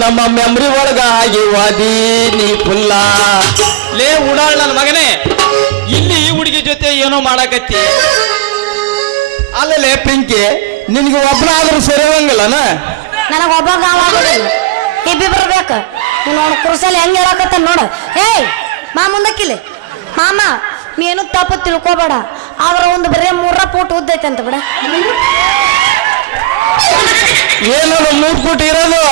ನಮ್ಮ ಮೆಮ್ರಿ ಒಳಗ ಆಗಿ ವಾದೀನಿ ಫುಲ್ಲ. ಲೇ ಉಡಾಳ್ ನನ್ನ ಮಗನೇ, ಇಲ್ಲಿ ಈ ಹುಡುಗಿ ಜೊತೆ ಏನೋ ಮಾಡಕತ್ತಿ. ಅಲ್ಲಲೇ ಪಿಂಕಿ, ನಿನ್ಗೆ ಒಬ್ಬನಾದ್ರೂ ಸರಿಯಂಗಿಲ್ಲನ? ನನಗ ಒಬ್ಬ ಇಬ್ಬಿ ಬರ್ಬೇಕು. ನೋಡು ಕುರ್ಸಲ್ಲಿ ಹೆಂಗ್ ಹೇಳಕತ್ತ ನೋಡು. ಏಯ್ ಮಾ ಮುಂದಕ್ಕಿಲ್ಲ ಮಾಮ, ನೀನು ತಪ್ಪು ತಿಳ್ಕೊಬೇಡ. ಆದ್ರ ಒಂದು ಬರೀ 3 ಫೂಟ್ ಉದ್ದೈತೆ ಅಂತ ಬಿಡ. ಏನು 3 ಫೂಟ್ ಇರೋದು?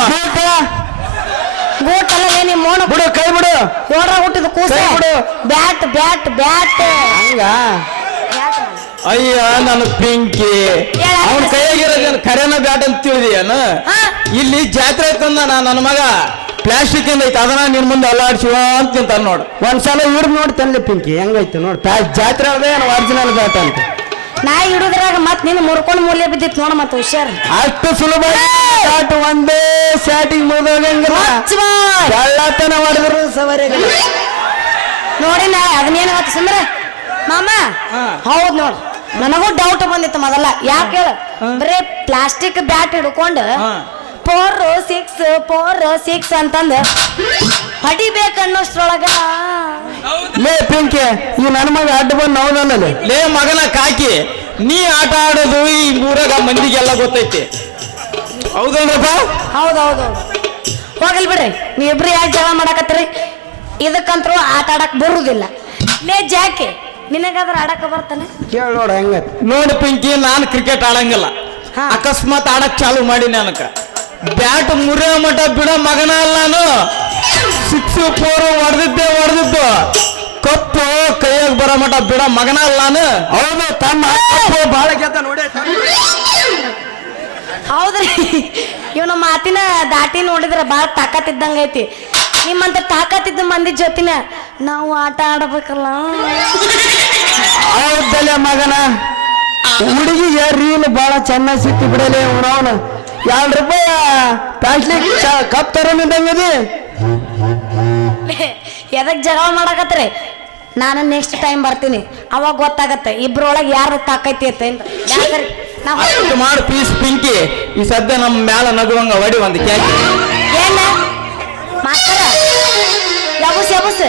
ಗೋಟ್ ಅಲ್ಲ ಏನಿ ಮೋಣ ಬಿಡು, ಕೈ ಬಿಡು. ಓಡ್ರ ಹುಟ್ಟಿದ ಕೂಸ ಬಿಡು. ಬ್ಯಾಟ್ ಬ್ಯಾಟ್ ಬ್ಯಾಟ್ ಹಂಗ. ಅಯ್ಯ ನನ್ನ ಪಿಂಕಿ, ಅವನ ಕೈಯಾಗಿರೋದೇನು ಖರೇನ ಬ್ಯಾಟ್ ಅಂತ ತಿಳಿದಿಯನ? ಇಲ್ಲಿ ಜಾತ್ರೆ ಐತಂದ ನನ್ನ ಮಗ ಪ್ಲಾಸ್ಟಿಕ್ ಇಂದ ಐತೆ, ಅದನ್ನ ನಿನ್ ಮುಂದೆ ಅಲ್ಲಾಡ್ಸುವ ಅಂತ ತಿಂತಾನ ನೋಡು. ಒಂದ್ಸಲ ಹಿಡಿದು ನೋಡ್ತಾನೆ ಪಿಂಕಿ ಹೆಂಗೈತೆ ನೋಡ್. ಜಾತ್ರೆ ಅದೇ ಒರಿಜಿನಲ್ ಬ್ಯಾಟ್ ಅಂತ. ನಾ ಹಿಡುದ್ರಾಗ ಮತ್ ನೀನು ಮುರ್ಕೊಂಡು ಮೂಲೆ ಬಿದ್ದಿತ್ತು ನೋಡ. ಮತ್ತೆ ಹುಷಾರ್. ಅಷ್ಟು ಸುಲಭ ಬ್ಯಾಟ್ ಒಂದೇ ಸ್ಯಾಟಿಗೆ ಮುರಿದೋಗಂಗಿಲ್ಲ. ಎಲ್ಲತನ ಹೊಡೆದ್ರು ಸವರೆ ನೋಡಿ. ನಾ ಅದನ್ನೇನು ಗೊತ್ತ ಸುಂದ್ರ ಮಾಮ? ಹೌದ್ ನೋಡ್, ನನಗೂ ಡೌಟ್ ಬಂದಿತ್ತು ಮೊದಲ. ಯಾಕೆ ಹೇಳ, ಬರೇ ಪ್ಲಾಸ್ಟಿಕ್ ಬ್ಯಾಟ್ ಹಿಡ್ಕೊಂಡು 4-6 ಅಂತಂದ ಹೊಡಿಬೇಕನ್ನೋಷ್ಟ್ರೊಳಗ ಲೇ ಪಿಂಕಿ, ಈ ನನ್ನ ಮಗ ಅಡ್ಡ ಬಂದು ಹೌದಲ್ಲೇ. ಲೇ ಮಗನ ಕಾಕಿ, ನೀ ಆಟ ಆಡೋದು ಈ ಊರಾಗ ಮಂದಿಗೆಲ್ಲ ಗೊತ್ತೈತಿ, ಹೌದಲ್ರಪ್ಪ? ಹೌದೌದು. ಹೋಗಲ್ ಬಿಡ್ರಿ, ನೀವಿಬ್ರು ಯಾಕೆ ಜಗಳ ಮಾಡಕತ್ತೀರಿ? ಇದಕ್ಕಂತರೂ ಆಟ ಆಡಕ್ ಬರುದಿಲ್ಲ. ಲೇ ಜಾಕೆ, ನಿನಗಾದ್ರ ಆಡಕ ಬರ್ತಾನೆ? ಕೇಳ ನೋಡ ಹೆಂಗ ನೋಡು ಪಿಂಕಿ, ನಾನು ಕ್ರಿಕೆಟ್ ಆಡಂಗಿಲ್ಲ. ಅಕಸ್ಮಾತ್ ಆಡಕ್ ಚಾಲು ಮಾಡಿ ನನಕ ಬ್ಯಾಟ್ ಮುರಿಯೋ ಮಠ ಬಿಡೋ ಮಗನ ಅಲ್ಲ ನಾನು. 6-4 ಹೊಡೆದಿದ್ದು ಕಪ್ಪು ಕೈಯಾಗ ಬರೋ ಮಠ ಬಿಡೋ ಮಗನ ಅಲ್ಲ ನಾನು. ಹೌದು, ತಮ್ಮ ಬಾಳ ಗೆದ್ದ ನೋಡಿ. ಹೌದ್ರಿ, ಇವನ ಮಾತಿನ ದಾಟಿ ನೋಡಿದ್ರ ಬಾಳ ತಾಕತ್ತಿದ್ದಂಗ ಐತಿ. ನಿಮ್ಮಂತ ತಾಕತ್ತಿದ್ದ ಮಂದಿ ಜೊತಿನ ನಾವು ಆಟ ಆಡಬೇಕಲ್ಲ. ಹೌದಲ್ಲ ಮಗನ, ಹುಡುಗಿಗೆ ರೀಲ್ ಬಾಳ ಚೆನ್ನಾಗಿ ಸಿಕ್ತಿ ಬಿಡಲಿ. ಅವನು 2 ರೂಪಾಯಿ ಪ್ಲಾಸ್ಟಿಕ್ ಕಪ್ ತರೋನಿದ್ದಂಗದಿ. ಎದಕ್ ಜಗಳ ಮಾಡಕತ್ರಿ? ನಾನು ನೆಕ್ಸ್ಟ್ ಟೈಮ್ ಬರ್ತೀನಿ, ಅವಾಗ ಗೊತ್ತಾಗತ್ತೆ ಇಬ್ರೊಳಗೆ ಯಾರು ತಾಕೈತಿ ಅಂತ. ಮಾಡು ಪೀಸ್ ಪಿಂಕಿ, ಈ ಸದ್ಯ ನಮ್ಮ ಮ್ಯಾಲ ನಗುವಂಗ ಹೊಡಿ ಒಂದು ಕ್ಯಾಚ್. ಏನ ಮಾಸ್ತರ ಯಬುಸ್ ಯಬುಸ್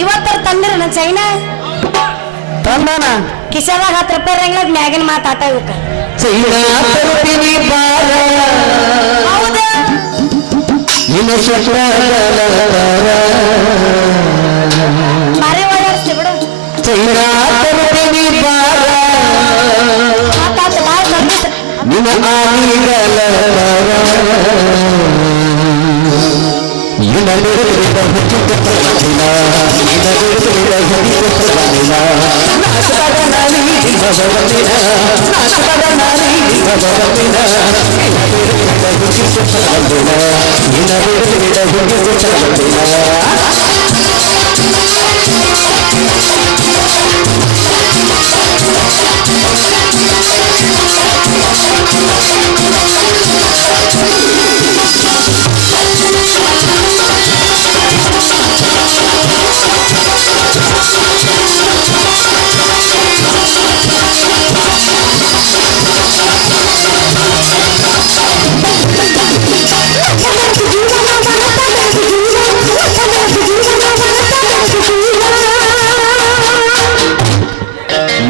ಇವತ್ತರ ತಂದಿರ ಚೈನಾ ತಂದಾನ ಕಿಶದಾಗ 10 ರೂಪಾಯಿ ರಂಗ್ಲಾಗ ಮ್ಯಾಗಿನ ಮಾತಾಟ ಇವಕ್ಕ ಚೈನಾ ತರುತ್ತೀನಿ ಬಾರ ಹೌದಾ ನಿನ್ನ ಮಾರಿ ಒಳ್ಳೆರ್ಸಿ ಬಿಡು ಚೈನಾ ತರುತ್ತೀನಿ ಬಾರ ಮಾತಾಟ ಬಾಳ ಸಂಗೀತ ನಿನ್ನ ಆನಿಗಲ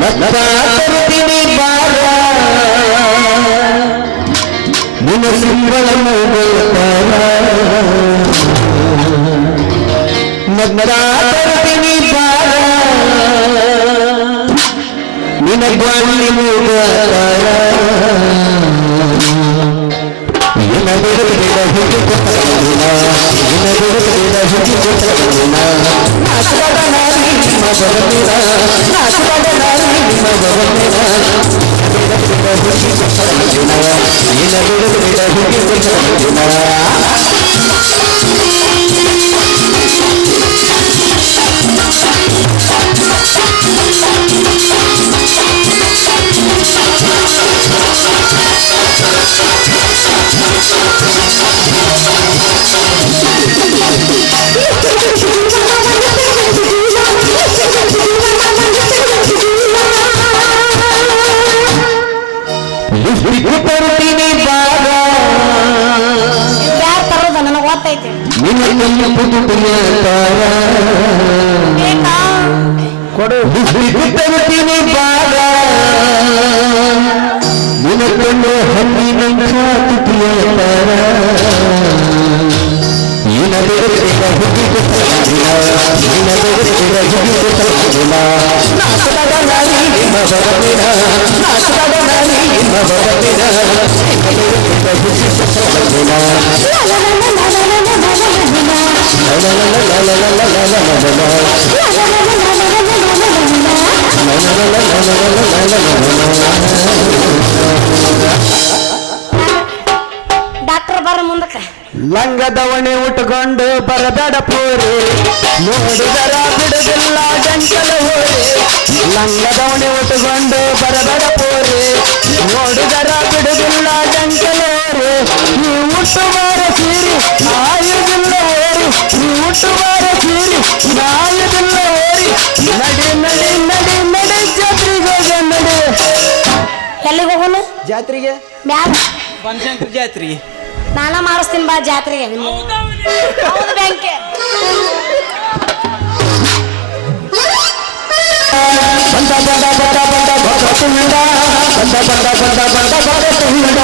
ತರುತ್ತೀನಿ ಬಾರ ನಿನ್ನ ಸಿಂಹಗಳನ್ನು ತರುತ್ತೀನಿ ಬಾರ ನಿನ್ನ ಗ್ವಾಲಿ ತರುತ್ತೀನಿ ಬಾರ ಯಾರು ತರೋದ ನನಗೆ ಗೊತ್ತೈತಿ ನಿನ್ನ ಪುಟುಟಿಯ ತಾರ ಬೇಕಾ ಕೊಡು ತರುತ್ತೀನಿ ಬಾರ ನಿನಗೊಂಡು ಹಣ್ಣಿನ ತುಟಿಯ ತಾರ ಡಾಕ್ಟರ್ ಬರ ಮುಂದಕ್ಕೆ ಲಂಗದವಣೆ ಉಟ್ಕೊಂಡು ಬರಬೇಡ ಪೂರಿ ನೋಡಿದರ ಬಿಡುದಿಲ್ಲ ಗಂಟಲ ಹೋರಿ ಲಂಗದವಣೆ ಉಟ್ಕೊಂಡು ಬರಬೇಡ ಪೂರಿ ನೋಡಿದರ ಬಿಡುದಿಲ್ಲ ಗಂಟಲ ಹೋರಿ ನೀ ಹುಟ್ಟುವಾರ ಸೀರಿ ಆಯುದಿಲ್ಲ ಹೋರಿ ನೀ ಹುಟ್ಟುವಾರ ಸೀರಿ ಆಯುದಿಲ್ಲ ಹೋರಿ ನಡಿ ನಡಿ ನಡಿ ನಡಿ ಜಾತ್ರೆಗೆ ಹೋಗ ನಡಿ ಎಲ್ಲಿಗೆ ಹೋಗೋಣ ಜಾತ್ರೆಗೆ ಬ್ಯಾಡ ಬನಶಂಕರಿ ಜಾತ್ರಿ ನಾನ ಮಾಡಿಸ್ತೀನಿ ಬಾ ಜಾತ್ರೆಗೆ ಹೌದು ಬ್ಯಾಂಕೆ ಬಂದ ಬಂದ ಬಂದ ಬಂದ ಭಗತುಂಡ ಬಂದ ಬಂದ ಬಂದ ಬಂದ ಭಗತುಂಡ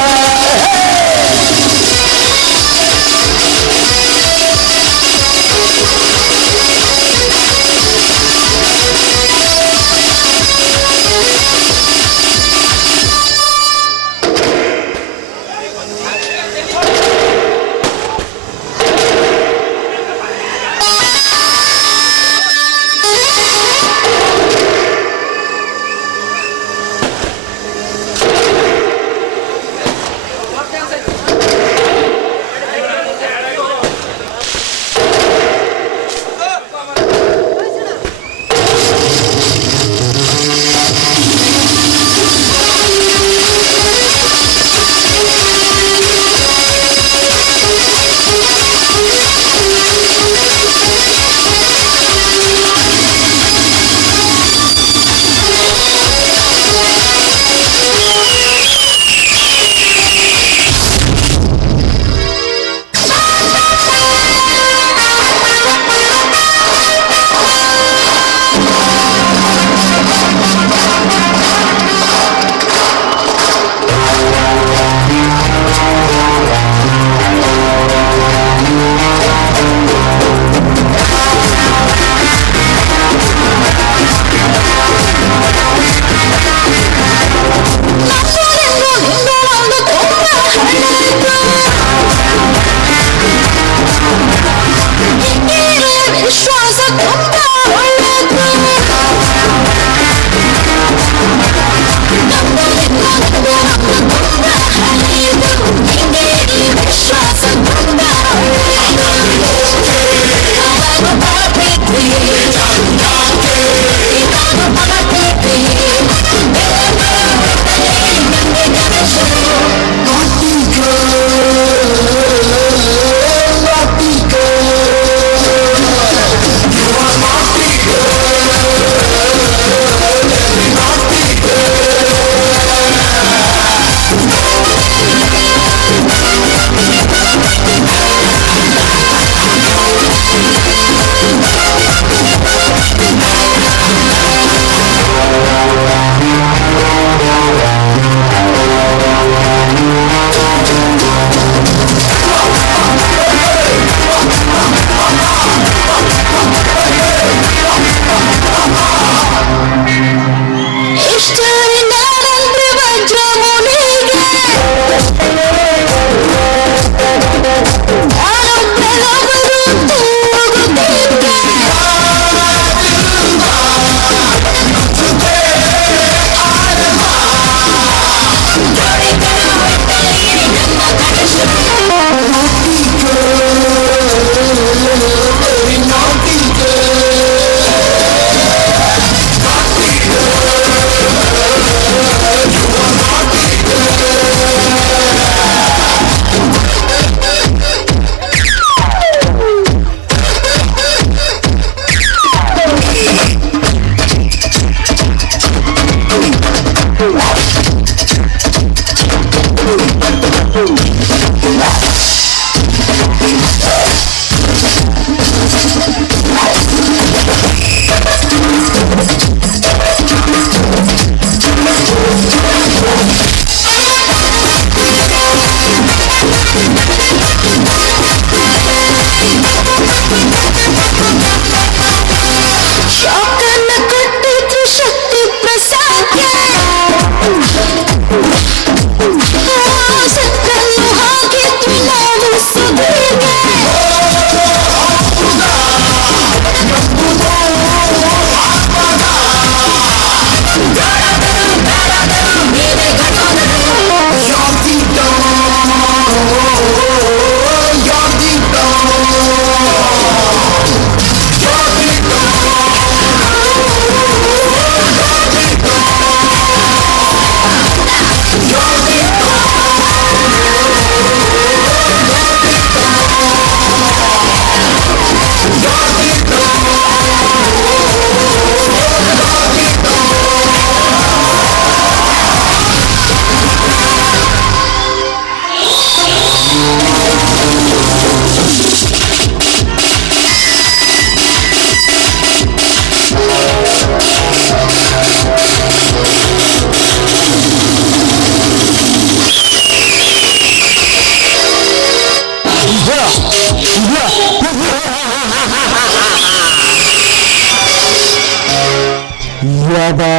ಯದಾ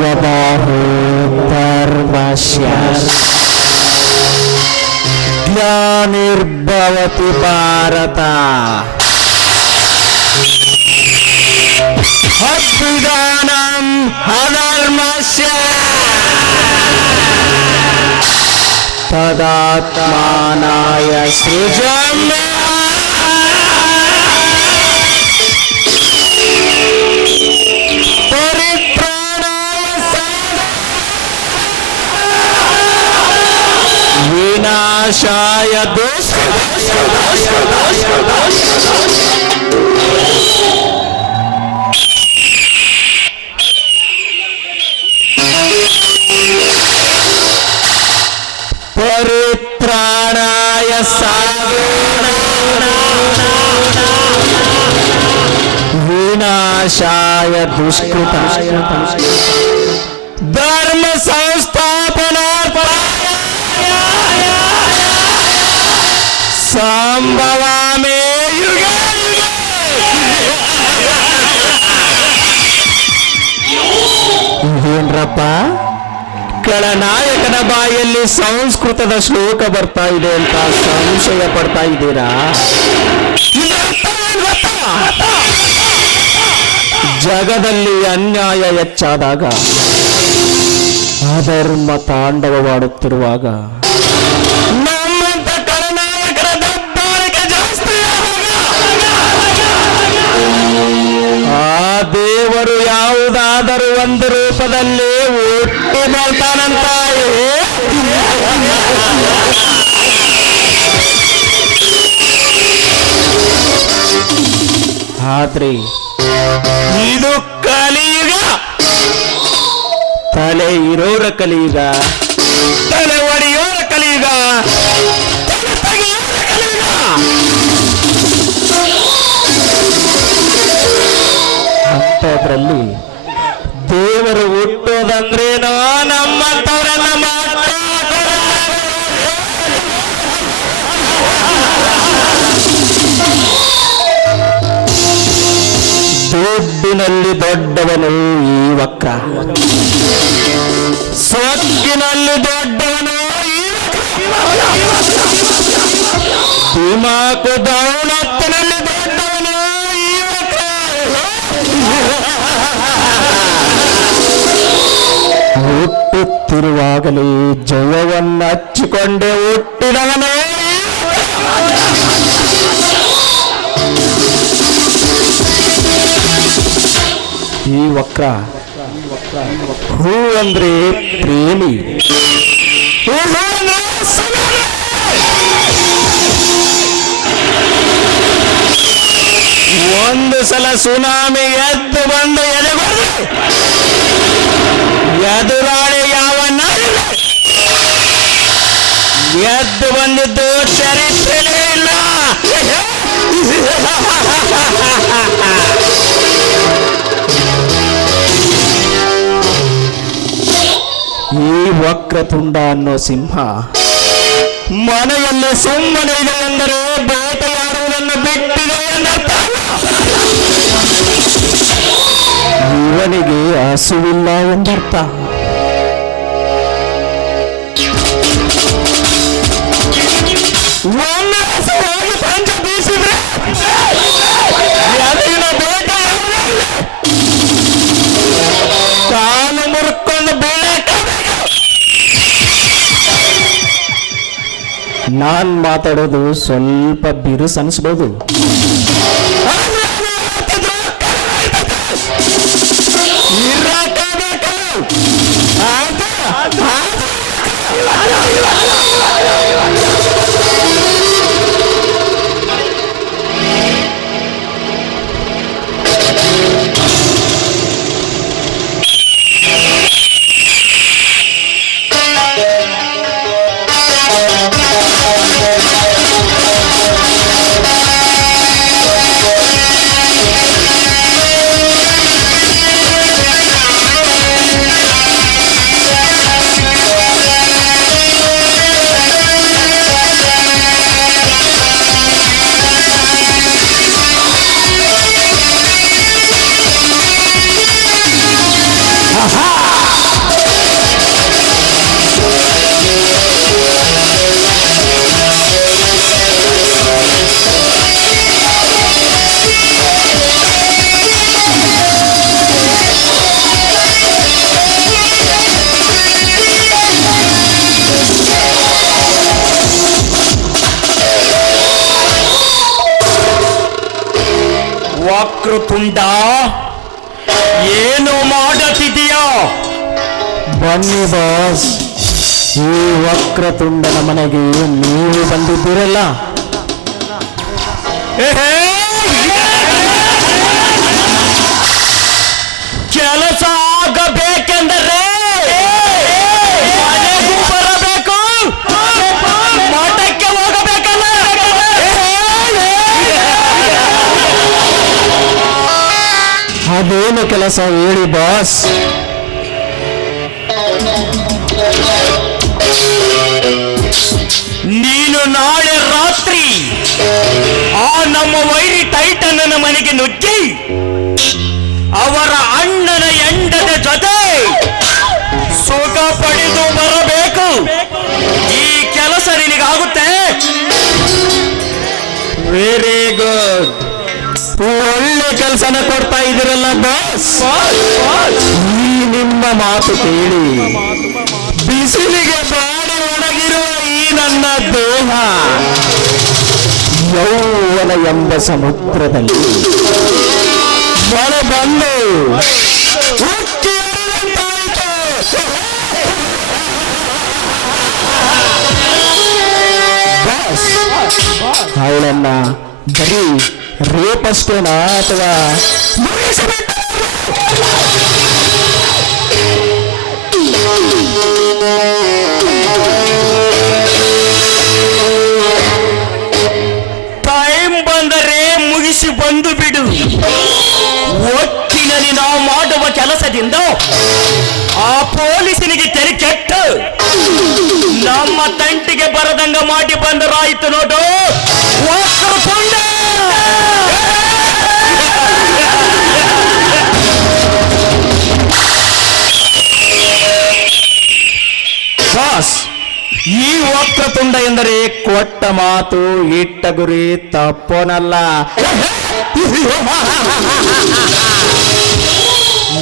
ಯದಾ ಹಿ ಧರ್ಮಸ್ಯ ಗ್ಲಾನಿರ್ಭವತಿ ಭಾರತ ಅಭ್ಯುದಾನಂ ಅಧರ್ಮಸ್ಯ ತದಾತ್ಮಾನಾಯ ಸೃಜಮ್ಯ ವಿನಾಶಾಯ ಪರಿತ್ರಾಣಾಯ ವಿನಾಶಾಯ ದುಷ್ಕೃತ ಧರ್ಮ ಸಂಸ್ಥಾಪನಾರ್ಥಾಯ ಸಂಭವಾಮಿ ಯುಗೆ ಇದೇನ್ರಪ್ಪ ಕೆಳನಾಯಕನ ಬಾಯಲ್ಲಿ ಸಂಸ್ಕೃತದ ಶ್ಲೋಕ ಬರ್ತಾ ಇದೆ ಅಂತ ಸಂಶಯ ಪಡ್ತಾ ಇದ್ದೀರಾ? ಜಗದಲ್ಲಿ ಅನ್ಯಾಯ ಹೆಚ್ಚಾದಾಗ, ಅಧರ್ಮ ತಾಂಡವವಾಡುತ್ತಿರುವಾಗ, ನಮ್ಮಂತ ಕೆಳನಾಯಕರ ದಬ್ಬಾಳಿಕೆ ಜಾಸ್ತಿ ಆ ದೇವರು ಯಾವುದಾದರೂ ಒಂದು ರೂಪದಲ್ಲಿ ಹುಟ್ಟಿ ಬರ್ತಾನಂತ. ಆದ್ರೆ ಇದು ಕಲಿಯುಗ. ತಲೆ ಇರೋರ ಕಲಿಯುಗ, ತಲೆ ಒಡೆಯೋರ ಕಲಿಯುಗ, ತಲೆ ತೆಗೆಯೋರ ಕಲಿಯುಗ. ಅಂಥದ್ರಲ್ಲಿ ದೇವರು ಹುಟ್ಟೋದಂದ್ರೇನೋ ನಮ್ಮಂತವರೆಲ್ಲ ದುಡ್ಡಿನಲ್ಲಿ ದೊಡ್ಡವನು ಈ ವಕ್ರ, ಸೊಕ್ಕಿನಲ್ಲಿ ದೊಡ್ಡವನು ಈ ದಿಮಾಕು ದೌಲತ್ತಿನಲ್ಲಿ ದೊಡ್ಡವನು ಈ ವಕ್ರ. ಹುಟ್ಟುತ್ತಿರುವಾಗಲೇ ಜಯವನ್ನು ಹಚ್ಚಿಕೊಂಡೆ ಹುಟ್ಟಿದವನೇ ಈ ವಕ್ರ. ಹೂ ಅಂದ್ರೆ ಪ್ರೇಮಿ, ಒಂದು ಸಲ ಸುನಾಮಿ ಎದ್ದು ಬಂದು ಎದೆಬಾರ್ದು, ಎದುರಾಳಿ ಯಾವನ್ನ ಎದ್ದು ಬಂದಿದ್ದು ಚರಿತ್ರೆನೇ ಇಲ್ಲ. ಈ ವಕ್ರತುಂಡ ಅನ್ನೋ ಸಿಂಹ ಮನೆಯಲ್ಲಿ ಸುಮ್ಮನೆ ಇದೆ ಎಂದರೆ ಬೇಟೆಯಾಡುವುದನ್ನು ಬಿಟ್ಟಿದೆ ಎಂದರ್ಥ. ಇವನಿಗೆ ಹಸುವಿಲ್ಲ ಎಂದರ್ಥ. ಒಮ್ಮೆ ಹಸುವಾಗಿ ಪಂಚ ಬೀಸಿದ್ರೆ ಎದೆಗಿನ ಬೇಟೆಯಾಡುವುದಿಲ್ಲ. ಕಾಲು ಮುರ್ಕೊಂಡು ನಾನ್ ಮಾತಾಡೋದು ಸ್ವಲ್ಪ ಬಿರುಸು ಅನಿಸ್ಬೋದು. ವಕ್ರತುಂಡ ಏನು ಮಾಡುತ್ತಿದೆಯೋ? ಬನ್ನಿ ಬಾಸ್, ಈ ವಕ್ರತುಂಡನ ಮನೆಗೆ ನೀವು ಬಂದಿದ್ದೀರಲ್ಲ. ಕೆಲಸ ಆಗಬೇಕೆಂದರೆ ಮನೆಗೂ ಬರಬೇಕು, ಮಠಕ್ಕೆ ಹೋಗಬೇಕಲ್ಲ. ಅದೇನು ಕೆಲಸ ಹೇಳಿ ಬಾಸ್? ನೀನು ನಾಳೆ ರಾತ್ರಿ ಆ ನಮ್ಮ ವೈರಿ ಟೈಟನ್ನ ಮನೆಗೆ ನುಗ್ಗಿ ಅವರ ಅಣ್ಣನ ಎಂಡದ ಜೊತೆ ಸುಖ ಪಡೆದು ಬರಬೇಕು. ಈ ಕೆಲಸ ನಿನಗಾಗುತ್ತೆ? ವೆರಿ ಗುಡ್, ಒಳ್ಳೆ ಕೆಲಸನ ಕೊಡ್ತಾ ಇದ್ದೀರಲ್ಲ ಬಾಸ್. ಈ ನಿಮ್ಮ ಮಾತು ಕೇಳಿ ಬಿಸಿಲಿಗೆ ಬಾಡಿ ಒಣಗಿರುವ ಈ ನನ್ನ ದೇಹ ಯೌವನ ಎಂಬ ಸಮುದ್ರದಲ್ಲಿ ಮಳೆ ಬಂದು ಉಕ್ಕಿ ಹರಿದಂತಾಯಿತು. ಬಾಸ್, ಅವಳನ್ನ ಬರೀ ರೇಪಷ್ಟೇನಾ ಅಥವಾ ಟೈಮ್ ಬಂದರೆ ಮುಗಿಸಿ ಬಂದು ಬಿಡು. ಒಟ್ಟಿನಲ್ಲಿ ನಾವು ಮಾಡುವ ಕೆಲಸದಿಂದ ಆ ಪೊಲೀಸನಿಗೆ ತೆರೆ ಕೆಟ್ಟು ನಮ್ಮ ತಂಟಿಗೆ ಬರದಂಗ ಮಾಡಿ ಬಂದರಾಯಿತು ನೋಡು. ವಕ್ರತುಂಡ! ಬಾಸ್, ಈ ವಕ್ರತುಂಡ ಎಂದರೆ ಕೊಟ್ಟ ಮಾತು ಇಟ್ಟ ಗುರಿ ತಪ್ಪೋನಲ್ಲ.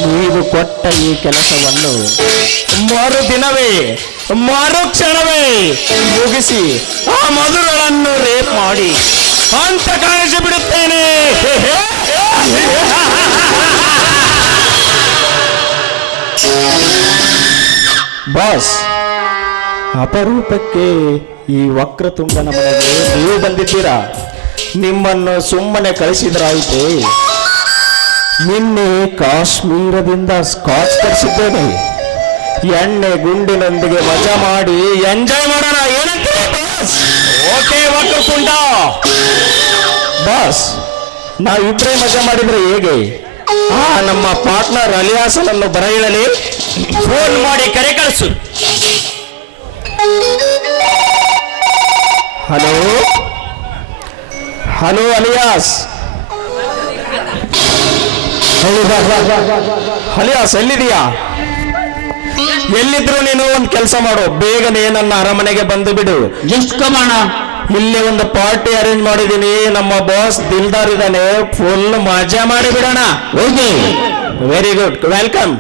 ನೀವು ಕೊಟ್ಟ ಈ ಕೆಲಸವನ್ನು ಮರುದಿನವೇ ಮರುಕ್ಷಣವೇ ಮುಗಿಸಿ ಆ ಮಧುರಗಳನ್ನು ರೇಪ್ ಮಾಡಿ ಅಂತ ಕಾಣಿಸಿ ಬಿಡುತ್ತೇನೆ. ಬಾಸ್, ಅಪರೂಪಕ್ಕೆ ಈ ವಕ್ರತುಂಡನ ಮನೆಗೆ ನೀವು ಬಂದಿದ್ದೀರಾ. ನಿಮ್ಮನ್ನು ಸುಮ್ಮನೆ ಕಳಿಸಿದ್ರಾಯಿತೆ. ನಿನ್ನೆ ಕಾಶ್ಮೀರದಿಂದ ಸ್ಕಾಚ್ ತರಿಸಿದ್ದೇನೆ. ಎಣ್ಣೆ ಗುಂಡಿನೊಂದಿಗೆ ಮಜಾ ಮಾಡಿ ಎಂಜಾಯ್ ಮಾಡೋಣ. ಏನಂತೀರಿ ಬಾಸ್? ಓಕೆ ವಕ್ರತುಂಡ. ಬಾಸ್, ನಾವಿಬ್ಬರೇ ಮಜಾ ಮಾಡಿದ್ರೆ ಹೇಗೆ? ನಮ್ಮ ಪಾರ್ಟ್ನರ್ ಅಲಿಯಾಸನನ್ನು ಬರ ಹೇಳಲಿ. ಫೋನ್ ಮಾಡಿ ಕರೆ ಕಳಿಸು. Hello hello alias. ಅಲಿಯಾಸ್ ಎಲ್ಲಿದೀಯಾ? ಎಲ್ಲಿದ್ರು ನೀನು ಒಂದು ಕೆಲಸ ಮಾಡು, ಬೇಗನೆ ನನ್ನ ಅರಮನೆಗೆ ಬಂದು ಬಿಡು. ಜಸ್ಟ್ ಕಮಾಣ. ಇಲ್ಲಿ ಒಂದು ಪಾರ್ಟಿ ಅರೇಂಜ್ ಮಾಡಿದ್ದೀನಿ. ನಮ್ಮ ಬಾಸ್ ದಿಲ್ದಾರ್ ಇದ್ದಾನೆ, ಫುಲ್ ಮಜಾ ಮಾಡಿ ಬಿಡೋಣ. Okay, very good, welcome.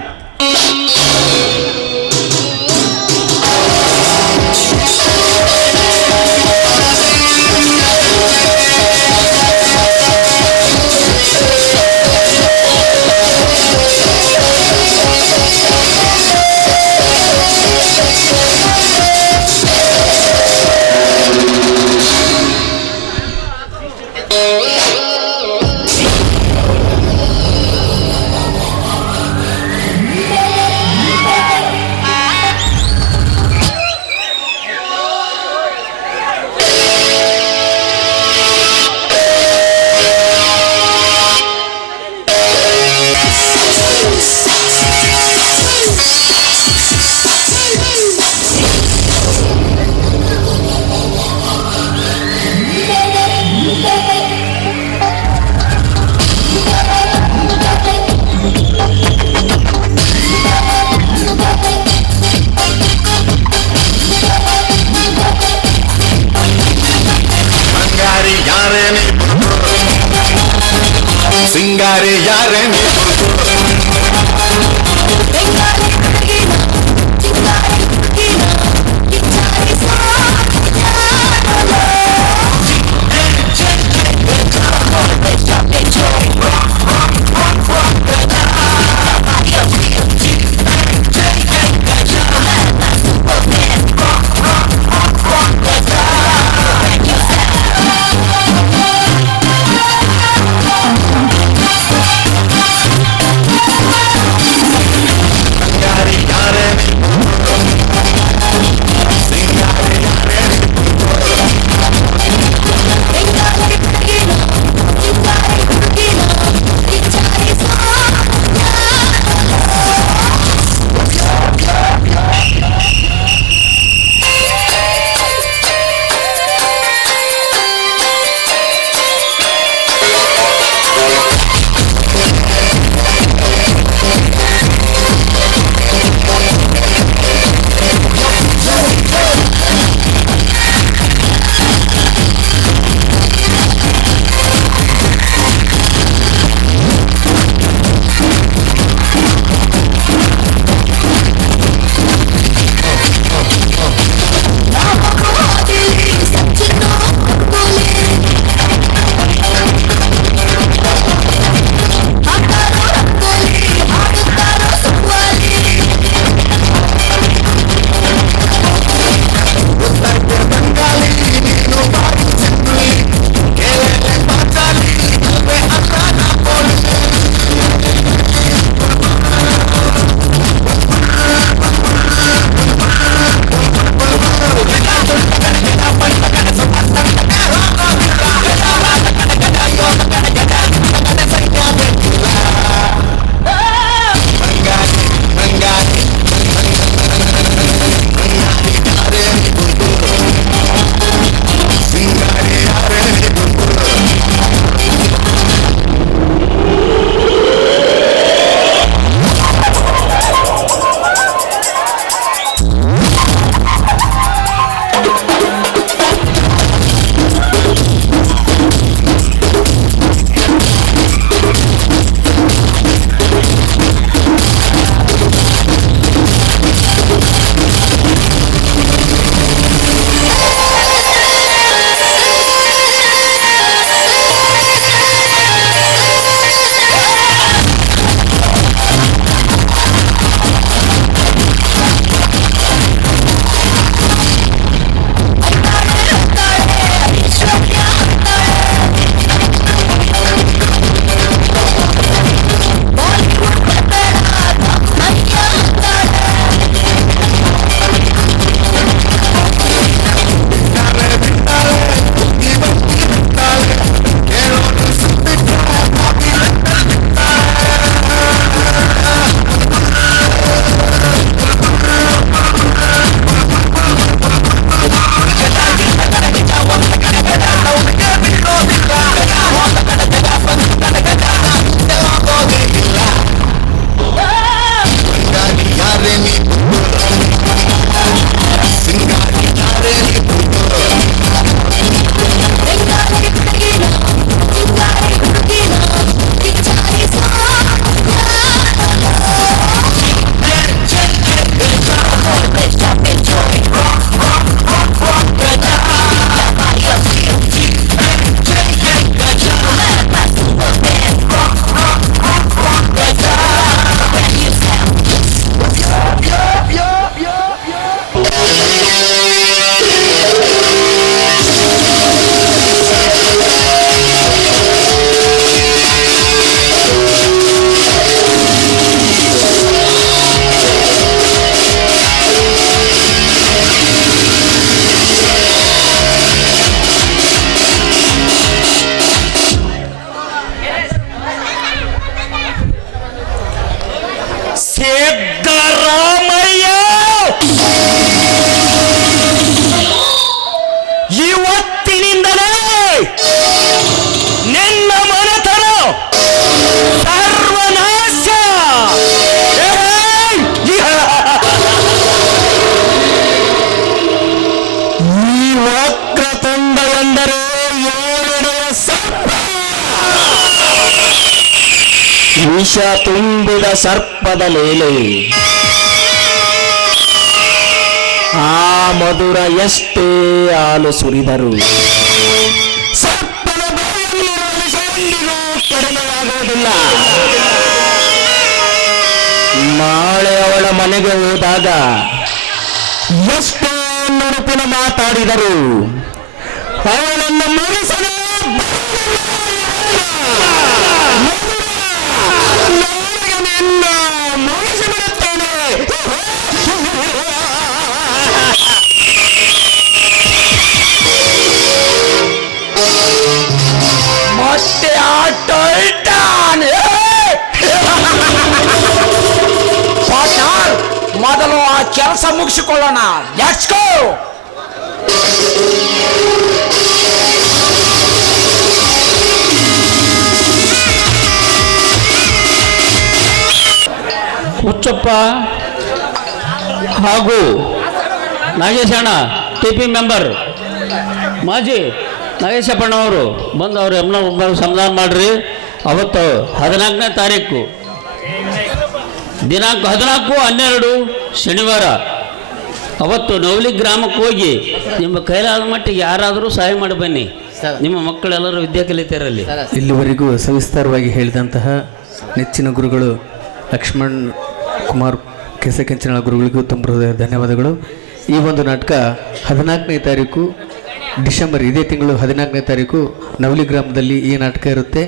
ವಿಷ ತುಂಬಿದ ಸರ್ಪದ ಮೇಲೆ ಆ ಮಧುರ ಎಷ್ಟೇ ಹಾಲು ಸುರಿದರು ಸರ್ಪದ ಬಾಯಲ್ಲಿರುವ ವಿಷ ಎಂದಿಗೂ ಕಡಿಮೆಯಾಗುವುದಿಲ್ಲ. ನಾಳೆ ಅವಳ ಮನೆಗೆ ಹೋದಾಗ ಎಷ್ಟೋ ನುರುಪಿನ ಮಾತಾಡಿದರು ಅವಳನ್ನು ಮುಗಿಸಲು ನಿನ್ನ ಮುಗಿಸಿಬಿಡುತ್ತೇನೆ. ಮತ್ತೆ ಆಟ ಇಟ್ಟಾನೆ. ಮೊದಲು ಆ ಕೆಲಸ ಮುಗಿಸಿಕೊಳ್ಳೋಣ. Let's go. ಹುಚ್ಚಪ್ಪ ಹಾಗೂ ನಾಗೇಶಣ್ಣ TP ಮೆಂಬರ್ ಮಾಜಿ ನಾಗೇಶಪ್ಪಣ್ಣವರು ಬಂದು ಅವ್ರು ಎಮ್ಮನ ಸಮಾಧಾನ ಮಾಡ್ರಿ. ಅವತ್ತು 14ನೇ ತಾರೀಕು ದಿನಾಂಕ 14/12 ಶನಿವಾರ ಅವತ್ತು ನವಲಿ ಗ್ರಾಮಕ್ಕೆ ಹೋಗಿ ನಿಮ್ಮ ಕೈಲಾದ ಮಟ್ಟಿಗೆ ಯಾರಾದರೂ ಸಹಾಯ ಮಾಡಿ ಬನ್ನಿ. ನಿಮ್ಮ ಮಕ್ಕಳೆಲ್ಲರೂ ವಿದ್ಯೆ ಕಲಿತಾರಲ್ಲಿ. ಇಲ್ಲಿವರೆಗೂ ಸವಿಸ್ತಾರವಾಗಿ ಹೇಳಿದಂತಹ ನೆಚ್ಚಿನ ಗುರುಗಳು ಲಕ್ಷ್ಮಣ್ ಕುಮಾರ್ ಕೆಸಕೆಂಚನ ಗುರುಗಳಿಗೂ ತುಂಬ ಹೃದಯ ಧನ್ಯವಾದಗಳು. ಈ ಒಂದು ನಾಟಕ 14ನೇ ತಾರೀಕು ಡಿಸೆಂಬರ್, ಇದೇ ತಿಂಗಳು 14ನೇ ತಾರೀಕು ನವಲಿ ಗ್ರಾಮದಲ್ಲಿ ಈ ನಾಟಕ ಇರುತ್ತೆ.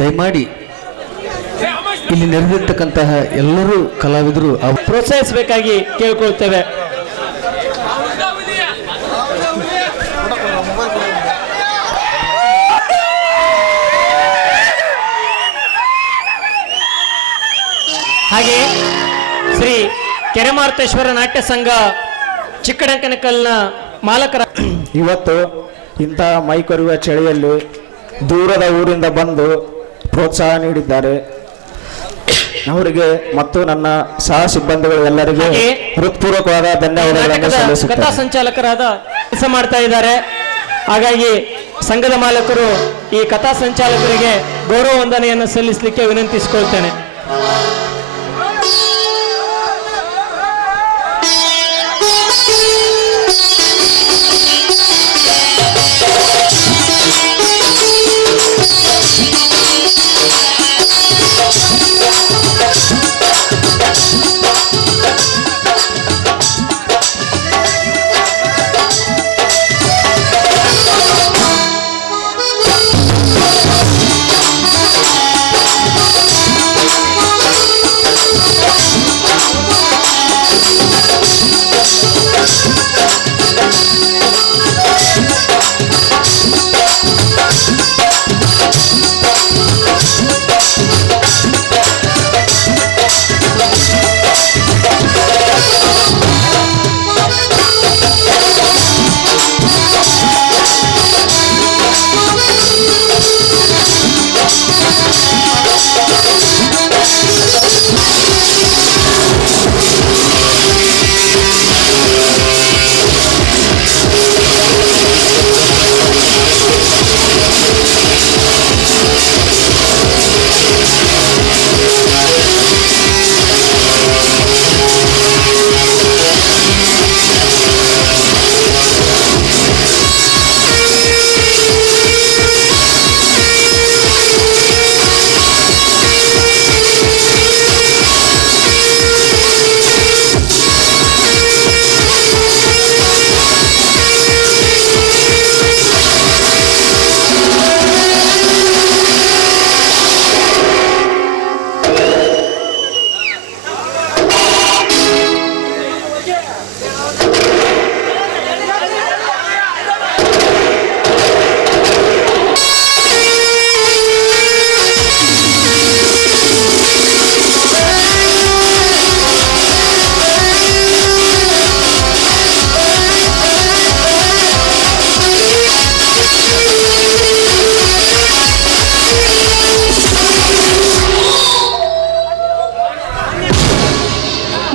ದಯಮಾಡಿ ಇಲ್ಲಿ ನೆರೆದಿರ್ತಕ್ಕಂತಹ ಎಲ್ಲರೂ ಕಲಾವಿದರು ಪ್ರೋತ್ಸಾಹಿಸಬೇಕಾಗಿ ಕೇಳ್ಕೊಳ್ತೇವೆ. ಹಾಗೆ ಶ್ರೀ ಕೆರೆಮಾರ್ತೇಶ್ವರ ನಾಟ್ಯ ಸಂಘ ಚಿಕ್ಕಡಂಕನಕಲ್ನ ಮಾಲಕರ ಇವತ್ತು ಇಂತಹ ಮೈಕೊರೆಯುವ ಚಳಿಯಲ್ಲಿ ದೂರದ ಊರಿಂದ ಬಂದು ಪ್ರೋತ್ಸಾಹ ನೀಡಿದ್ದಾರೆ. ಅವರಿಗೆ ಮತ್ತು ನನ್ನ ಸಹ ಸಿಬ್ಬಂದಿಗಳು ಎಲ್ಲರಿಗೂ ಹೃತ್ಪೂರ್ವಕವಾದ ಧನ್ಯವಾದಗಳನ್ನು ಸಲ್ಲಿಸುತ್ತೇನೆ. ಕಥಾ ಸಂಚಾಲಕರಾದ ಕೆಲಸ ಮಾಡ್ತಾ ಇದ್ದಾರೆ. ಹಾಗಾಗಿ ಸಂಘದ ಮಾಲಕರು ಈ ಕಥಾ ಸಂಚಾಲಕರಿಗೆ ಗೌರವ ವಂದನೆಯನ್ನು ಸಲ್ಲಿಸಲಿಕ್ಕೆ ವಿನಂತಿಸಿಕೊಳ್ತೇನೆ.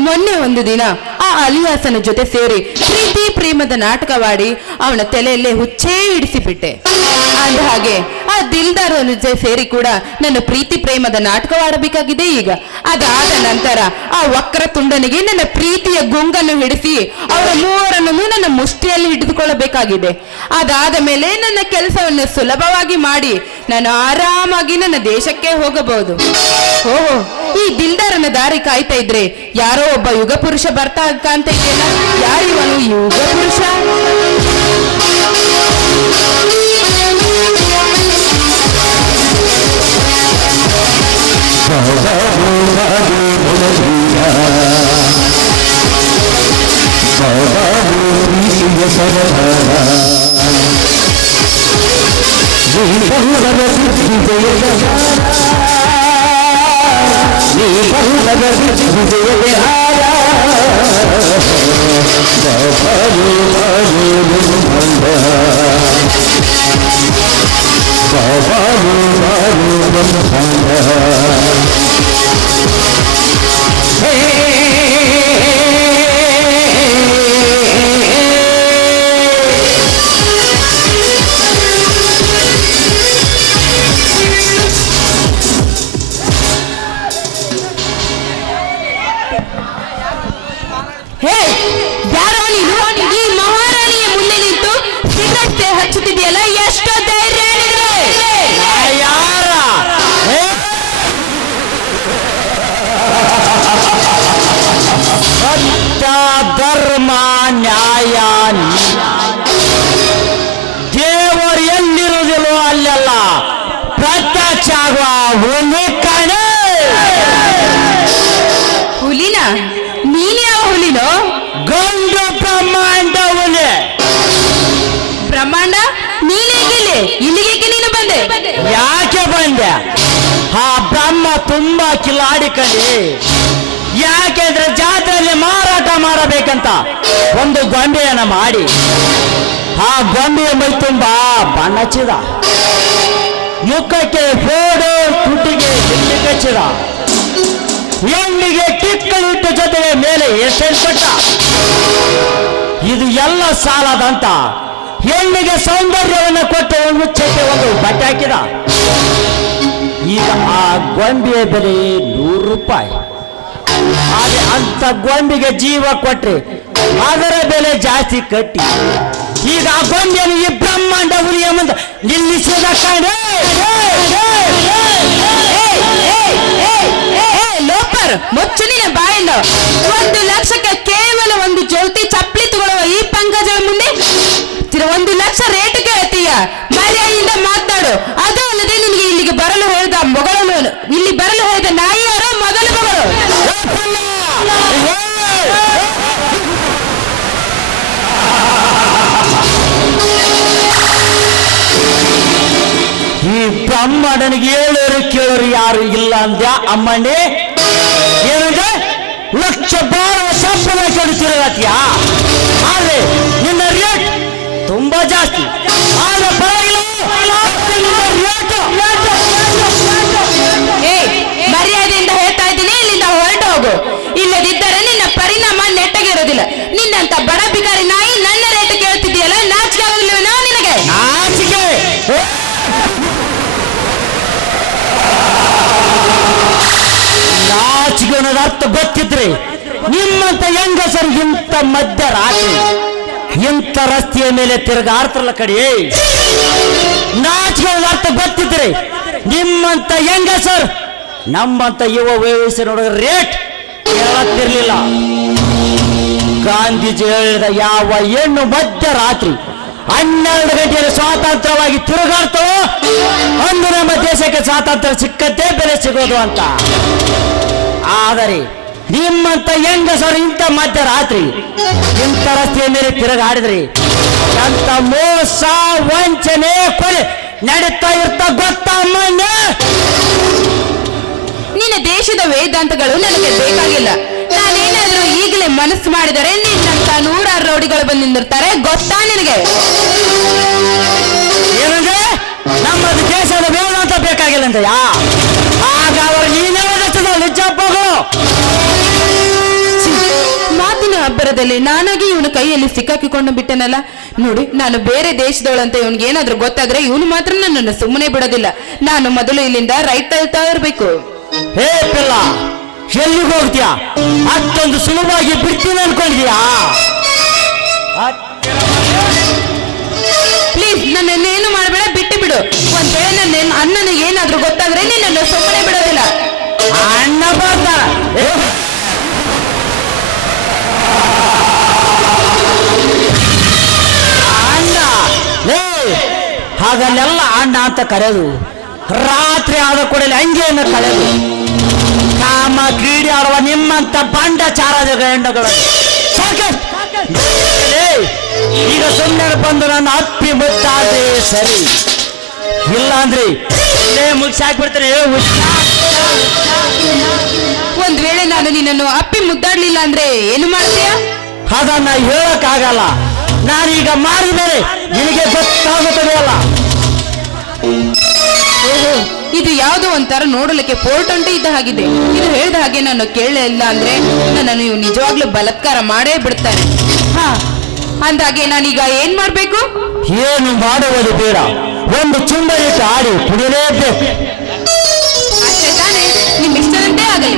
ಮೊನ್ನೆ ಒಂದು ದಿನ ಆ ಅಲಿಯಾಸನ ಜೊತೆ ಸೇರಿ ಪ್ರೀತಿ ಪ್ರೇಮದ ನಾಟಕವಾಡಿ ಅವನ ತಲೆಯಲ್ಲೇ ಹುಚ್ಚೇ ಇಡಿಸಿಬಿಟ್ಟೆ. ಅಂದ ಹಾಗೆ ಆ ದಿಲ್ದಾರನ ಜೊತೆ ಸೇರಿ ಕೂಡ ನನ್ನ ಪ್ರೀತಿ ಪ್ರೇಮದ ನಾಟಕವಾಡಬೇಕಾಗಿದೆ. ಈಗ ಅದಾದ ನಂತರ ಆ ವಕ್ರ ತುಂಡನಿಗೆ ನನ್ನ ಪ್ರೀತಿಯ ಗುಂಗನ್ನು ಹಿಡಿಸಿ ಅವರ ಮೂವರನ್ನು ನನ್ನ ಮುಷ್ಟಿಯಲ್ಲಿ ಹಿಡಿದುಕೊಳ್ಳಬೇಕಾಗಿದೆ. ಅದಾದ ಮೇಲೆ ನನ್ನ ಕೆಲಸವನ್ನು ಸುಲಭವಾಗಿ ಮಾಡಿ ನಾನು ಆರಾಮಾಗಿ ನನ್ನ ದೇಶಕ್ಕೆ ಹೋಗಬಹುದು. ಓಹೋ, ಈ ದಿಲ್ದಾರನ ದಾರಿ ಕಾಯ್ತಾ ಇದ್ರೆ ಯಾರೋ ಒಬ್ಬ ಯುಗ ಪುರುಷ ಬರ್ತಾ ಕಾಣ್ತಾ ಇದೆಯಲ್ಲ, ಯಾರಿವನು ಯುಗ ಪುರುಷ? ಹೇ, ಯಾರೋ ನೀನು ಈ ಮಹಾರಾಣಿಯ ಮುಂದೆ ನಿಂತು ಸಿಗರೆಟ್ ಹಚ್ಚುತ್ತಿದೆಯಲ್ಲ, ಎಷ್ಟು ಧೈರ್ಯ ನಿನಗೆ? ಯಾರ ಸತ್ಯ ಧರ್ಮ ನ್ಯಾಯ ದೇವರು ಎಲ್ಲಿರುವುದಿಲ್ಲೋ ಅಲ್ಲೆಲ್ಲ ಪ್ರತ್ಯಕ್ಷ ಆಗುವ ಹುಲಿ ಕಣೆ. ಹುಲಿನ? ನೀನ್ ಯಾವ ಹುಲಿನೋ? ಗಂಡು ಬ್ರಹ್ಮಾಂಡ ಹುಲಿ. ಬ್ರಹ್ಮಾಂಡ? ನೀನೇಗಿಲ್ಲಿ? ಇಲ್ಲಿಗೆ ನೀನು ಬಂದೆ? ಯಾಕೆ ಬಂದೆ? ಆ ಬ್ರಹ್ಮ ತುಂಬಾ ಕಿಲಾಡಿ ಕಲಿ. ಯಾಕೆಂದ್ರೆ ಜಾತ್ರೆಯಲ್ಲಿ ಮಾರಾಟ ಮಾಡಬೇಕಂತ ಒಂದು ಗೊಂಬೆಯನ್ನ ಮಾಡಿ ಆ ಗೊಂಬೆಯ ಮೈ ತುಂಬಾ ಬಣ್ಣ ಹಚ್ಚಿದ, ಮುಖಕ್ಕೆ ಫೋಡು, ತುಟಿಗೆ ಬಿಲ್ಲಿ ಕಚ್ಚಿದ, ಹೆಣ್ಣಿಗೆ ಟಿಕ್ಕಲಿಟ್ಟು ಜೊತೆಗೆ ಮೇಲೆ ಎಷ್ಟೆಂಟು ಕೊಟ್ಟ. ಇದು ಎಲ್ಲ ಸಾಲದಂತ ಹೆಣ್ಣಿಗೆ ಸೌಂದರ್ಯವನ್ನು ಕೊಟ್ಟು ಮುಚ್ಚಕ್ಕೆ ಒಂದು ಬಟ್ಟೆ ಹಾಕಿದ. ಈಗ ಆ ಗೊಂಬೆಯ ಬೆಲೆ 100 ರೂಪಾಯಿ. ಆದ್ರೆ ಅಂತ ಗೊಂಬೆಗೆ ಜೀವ ಕೊಟ್ರೆ ಅದರ ಬೆಲೆ ಜಾಸ್ತಿ ಕಟ್ಟಿ ಈಗ ಆ ಗೊಂಬೆಯನ್ನು ಈ ಬ್ರಹ್ಮಾಂಡ ಹುಲಿಯ ಮುಂದೆ ನಿಲ್ಲಿಸಿದ ಕಣೆ. ಲೋಪರ್, ಮುಚ್ಚು ನಿನ್ನ ಬಾಯಿಂದ. 1 ಲಕ್ಷಕ್ಕೆ ಕೇವಲ ಒಂದು ಜೊಲ್ತಿ ಚಪ್ಪಲಿ ತಗೊಳ್ಳುವ ಈ ಪಂಕಜ ಮುಂದೆ 1 ಲಕ್ಷ ರೇಟ್ ಕೇಳ್ತೀಯ? ಮರ್ಯಾದೆಯಿಂದ ಮಾತಾಡು. ಅದು ಅಲ್ಲದೆ ನಿನಗೆ ಇಲ್ಲಿಗೆ ಬರಲು ಹೇಳಿದ ಮೊಗಳು, ಇಲ್ಲಿ ಬರಲು ಹೇಳಿದ ನಾಯಿ ಯಾರೋ ಮೊದಲು ಮಗಳು. ಈ ಬ್ರಹ್ಮನಿಗೆ ಹೇಳೋರು ಕೇಳೋರು ಯಾರು ಇಲ್ಲ ಅಂದ್ಯಾ ಅಮ್ಮಣ್ಣೆ? ಏನಂದ್ರೆ ಲಕ್ಷ ಬಾಳುವ ಸಂಪದ ಕೇಳುತ್ತಿರತ್ಯಾ, ಆದ್ರೆ ನಿನ್ನ ರೇಟ್ ತುಂಬಾ ಜಾಸ್ತಿ. ಆದ್ರೆ ಪರವಾಗಿಲ್ಲ, ಮರ್ಯಾದೆಯಿಂದ ಹೇಳ್ತಾ ಇದ್ದೀನಿ, ಇಲ್ಲಿಂದ ಹೊರಟು ಹೋಗು. ಇಲ್ಲದಿದ್ದರೆ ನಿನ್ನ ಪರಿಣಾಮ ನೆಟ್ಟಗಿರೋದಿಲ್ಲ. ನಿನ್ನಂತ ಬಡ ಬಿಕಾರಿ ನಾಯಿ ನನ್ನ ರೇಟ್ ಕೇಳ್ತಿದ್ಯಲ್ಲ, ನಾಚಿಕೆ ಆಗೋದಿಲ್ಲವೇನೋ ನಿನಗೆ? ನಾಚಿಕೆ? ನಾಚಿಕೆ ಅನ್ನೋದು ಅರ್ಥ ಗೊತ್ತಿದ್ರೆ ನಿಮ್ಮಂತ ಹೆಂಗಸರು ಇಂಥ ಮಧ್ಯರಾತ್ರಿ ಇಂಥ ರಸ್ತೆಯ ಮೇಲೆ ತಿರುಗಾಡ್ತಿರಲ್ಲ ಕಡೆ. ನಾಚಿಕೆ ಅನ್ನೋದು ಅರ್ಥ ಗೊತ್ತಿದ್ರೆ ನಿಮ್ಮಂತ ಹೆಂಗಸರು ನಮ್ಮಂತ ಯುವ ವಯಸ್ಸಿನ ಹುಡುಗರ ರೇಟ್ ಕೇಳತ್ತಿರ್ಲಿಲ್ಲ. ಗಾಂಧೀಜಿ ಹೇಳಿದ ಯಾವ ಹೆಣ್ಣು ಮಧ್ಯರಾತ್ರಿ 12 ಗಂಟೆಯಲ್ಲಿ ಸ್ವಾತಂತ್ರ್ಯವಾಗಿ ತಿರುಗಾಡ್ತಾವೋ ಅಂದು ನಮ್ಮ ದೇಶಕ್ಕೆ ಸ್ವಾತಂತ್ರ್ಯ ಸಿಕ್ಕಂತೆ ಬೆಲೆ ಸಿಗೋದು ಅಂತ. ಆದರೆ ನಿಮ್ಮಂತ ಹೆಂಗಸರು ಇಂಥ ಮಧ್ಯರಾತ್ರಿ ಇಂಥ ರಸ್ತೆಯ ಮೇಲೆ ತಿರುಗಾಡಿದ್ರಿ ಅಂತ ಮೋಸ ವಂಚನೆ ಕೊಲೆ ನಡೀತಾ ಇರ್ತಾ ಗೊತ್ತಮ್ಮಣ್ಣ. ನಿನ್ನ ದೇಶದ ವೇದಾಂತಗಳು ನನಗೆ ಬೇಕಾಗಿಲ್ಲ. ನಾನೇನಾದ್ರೂ ಈಗಲೇ ಮನಸ್ಸು ಮಾಡಿದರೆ ನಿನ್ನಂತ 100 ರೌಡಿಗಳು ಬಂದು ನಿಂದಿರ್ತಾರೆ, ಗೊತ್ತಾ ನಿನಗೆ? ಏನಂದ್ರೆ ನಮ್ಮ ದೇಶದ ವೇದಾಂತ ಬೇಕಾಗಿಲ್ಲ ಅಂತಯಾ? ಆಗ ಅವರು ನೀನೇ ನಿಜಪ್ಪಗಳು ಮಾತಿನ ಅಬ್ಬರ ಸಂದರ್ಭದಲ್ಲಿ ನಾನಾಗಿ ಇವನ ಕೈಯಲ್ಲಿ ಸಿಕ್ಕಾಕಿಕೊಂಡು ಬಿಟ್ಟನಲ್ಲ. ನೋಡಿ, ನಾನು ಬೇರೆ ದೇಶದವಳಂತ ಇವನ್ಗೆ ಏನಾದ್ರೂ ಗೊತ್ತಾದ್ರೆ ಇವನು ಮಾತ್ರ ನನ್ನನ್ನು ಸುಮ್ಮನೆ ಬಿಡೋದಿಲ್ಲ. ನಾನು ಮೊದಲು ಇಲ್ಲಿಂದ ರೈಟ್ ತಳ್ತಾ ಇರ್ಬೇಕು. ಹೇ ಪಿಲ್ಲ, ಎಲ್ಲಿಗೆ ಹೋಗ್ತೀಯಾ? ಅಷ್ಟೊಂದು ಸುಲಭವಾಗಿ ಬಿಡ್ತೀನಿ ಅನ್ಕೊಂಡಿದ್ಯಾ? ಪ್ಲೀಸ್ ನನ್ನೇನು ಮಾಡಬೇಡ, ಬಿಟ್ಟು ಬಿಡು. ಒಂದ್ ವೇಳೆ ನನ್ನ ಅಣ್ಣನ ಏನಾದ್ರೂ ಗೊತ್ತಾದ್ರೆ ನಿನ್ನನ್ನು ಸುಮ್ಮನೆ ಬಿಡೋದಿಲ್ಲ. ಅಣ್ಣ ಬರ್ತಾರ. ಅಣ್ಣ ಲೇ, ಹಾಗಲ್ಲೆಲ್ಲ ಅಣ್ಣ ಅಂತ ಕರೆಯೋದು. ರಾತ್ರಿ ಆದ ಕೂಡಲೇ ಅಂಗಿಯನ್ನು ಕಳೆದು ಕಾಮ ಕ್ರೀಡೆ ಆಡುವ ನಿಮ್ಮಂತ ಬಂಡ ಚಾರಾದ ಗಂಡಗಳು ಈಗ ಸುಮ್ಮನೆ ಬಂದು ನನ್ನ ಅಪ್ಪಿ ಮುತ್ತಾದೆ ಸರಿ, ಇಲ್ಲಾಂದ್ರೆ ಮುಗಿಸಾಕ್ಬಿಡ್ತಾರೆ. ಒಂದ್ ವೇಳೆ ನಾನು ನಿನ್ನನ್ನು ಅಪ್ಪಿ ಮುದ್ದಾಡ್ಲಿಲ್ಲ ಅಂದ್ರೆ ಏನು ಮಾಡ್ತೀಯ? ಅದನ್ನ ಹೇಳಕ್ಕಾಗಲ್ಲ. ನಾನೀಗ ಮಾಡಿದರೆ ನಿನಗೆ ಗೊತ್ತಾಗುತ್ತದೆ ಅಲ್ಲ. ಓಹೋ, ಇದು ಯಾವುದೋ ಒಂಥರ ನೋಡಲಿಕ್ಕೆ ಪೋರ್ಟಂಟೆ ಇದ್ದ ಹಾಗಿದೆ. ಇದು ಹೇಳಿದ ಹಾಗೆ ನಾನು ಕೇಳಲಿಲ್ಲ ಅಂದ್ರೆ ನನ್ನನ್ನು ನೀವು ನಿಜವಾಗ್ಲೂ ಬಲಾತ್ಕಾರ ಮಾಡೇ ಬಿಡ್ತಾರೆ. ಹಾ, ಅಂದಾಗೆ ನಾನೀಗ ಏನ್ ಮಾಡ್ಬೇಕು? ಏನು ಮಾಡುವುದು ಬೇಡ, ಒಂದು ಚುಂಬರಿಟ್ಟು ಆಡಿ ಕುಡಿಯಲೇಬೇಕು. ಅಷ್ಟೇ ತಾನೇ, ನಿಮ್ ಇಷ್ಟದಂತೆ ಆಗಲಿ.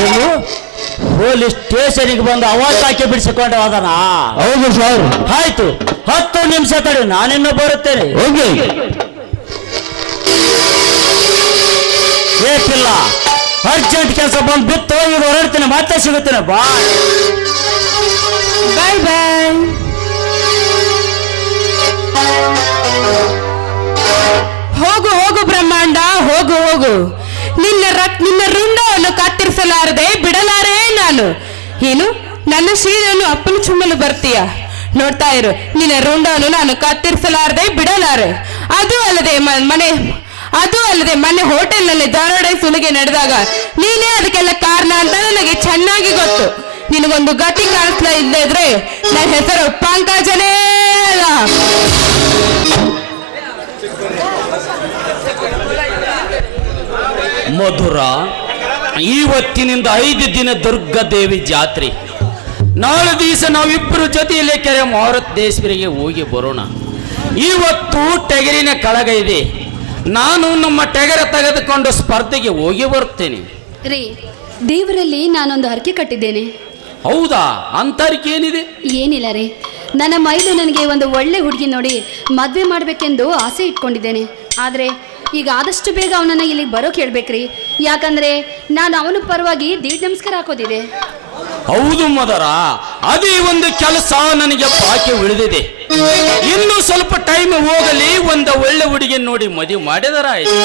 ಏನು ಪೊಲೀಸ್ ಸ್ಟೇಷನ್ಗೆ ಬಂದು ಅವಾಜ್ ಹಾಕಿ ಬಿಡಿಸಿಕೊಂಡು ಹೋದನ? ಹೌದು ಸರ್. ಆಯ್ತು, 10 ನಿಮಿಷ ತಡಿ, ನಾನಿನ್ನು ಬರುತ್ತೇನೆ. ಹೋಗಿ. ಏಕಿಲ್ಲ, ಅರ್ಜೆಂಟ್ ಕೆಲಸ ಬಂದು ಬಿತ್ತು, ಈಗ ಹೊರಡ್ತೇನೆ, ಮತ್ತೆ ಸಿಗುತ್ತೇನೆ. ಬಾಯ್ ಬಾಯ್ ಬಾಯ್. ಹೋಗು ಹೋಗು ಬ್ರಹ್ಮಾಂಡ, ಹೋಗು ಹೋಗು. ನಿನ್ನ ರುಂಡವನ್ನು ಕತ್ತರಿಸಲಾರದೆ ಬಿಡಲಾರೆ ನಾನು. ಏನು, ನನ್ನ ಶೀಲನ್ನು ಅಪ್ಪನ ಚುಮ್ಮಲು ಬರ್ತೀಯ? ನೋಡ್ತಾ ಇರು, ನಿನ್ನ ರುಂಡವನ್ನು ನಾನು ಕತ್ತರಿಸಲಾರದೆ ಬಿಡಲಾರೆ. ಅದು ಅಲ್ಲದೆ ಮೊನ್ನೆ ಹೋಟೆಲ್ನಲ್ಲಿ ದರೋಡೆ ಸುಲಿಗೆ ನಡೆದಾಗ ನೀನೇ ಅದಕ್ಕೆಲ್ಲ ಕಾರಣ ಅಂತ ನನಗೆ ಚೆನ್ನಾಗಿ ಗೊತ್ತು. ನಿನಗೊಂದು ಗತಿ ಕಾಣಿಸ್ತಾ ಇದ್ರೆ ನನ್ನ ಹೆಸರು ಪಂಕಜನೇ ಅಲ್ಲ. ಮಧುರ, ಇವತ್ತಿನಿಂದ 5 ದಿನ ದುರ್ಗಾದೇವಿ ಜಾತ್ರೆ. ನಾಳೆ ದಿವಸ ನಾವಿಬ್ಬರು ಜೊತೆಯಲ್ಲೇ ಕೆರೆ ಮಾರುತೇಶ್ವರಿಗೆ ಹೋಗಿ ಬರೋಣ. ಇವತ್ತು ಟಗರಿನ ಕಳಗ ಇದೆ, ನಾನು ನಮ್ಮ ಟಗರ ತೆಗೆದುಕೊಂಡು ಸ್ಪರ್ಧೆಗೆ ಹೋಗಿ ಬರ್ತೇನೆ. ರೀ, ದೇವರಲ್ಲಿ ನಾನೊಂದು ಹರಕೆ ಕಟ್ಟಿದ್ದೇನೆ. ಹೌದಾ? ಅಂತರಿಕೆ ಏನಿದೆ? ಏನಿಲ್ಲ ರೀ, ನನ್ನ ಮೈಲು ನನಗೆ ಒಂದು ಒಳ್ಳೆ ಹುಡುಗಿ ನೋಡಿ ಮದುವೆ ಮಾಡಬೇಕೆಂದು ಆಸೆ ಇಟ್ಕೊಂಡಿದ್ದೇನೆ. ಆದರೆ ಈಗ ಆದಷ್ಟು ಬೇಗ ಅವನನ್ನು ಇಲ್ಲಿಗೆ ಬರೋಕೆ ಹೇಳ್ಬೇಕ್ರಿ. ಯಾಕಂದರೆ ನಾನು ಅವನ ಪರವಾಗಿ ದೀಡ್ ನಮಸ್ಕಾರ ಹಾಕೋದಿದೆ. ಹೌದು ಮದರ, ಅದೇ ಒಂದು ಕೆಲಸ ನನಗೆ ಬಾಕಿ ಉಳಿದಿದೆ. ಇನ್ನು ಸ್ವಲ್ಪ ಟೈಮ್ ಹೋಗಲಿ, ಒಂದು ಒಳ್ಳೆ ಹುಡುಗಿ ನೋಡಿ ಮದುವೆ ಮಾಡಿದರಾಯ್ತು.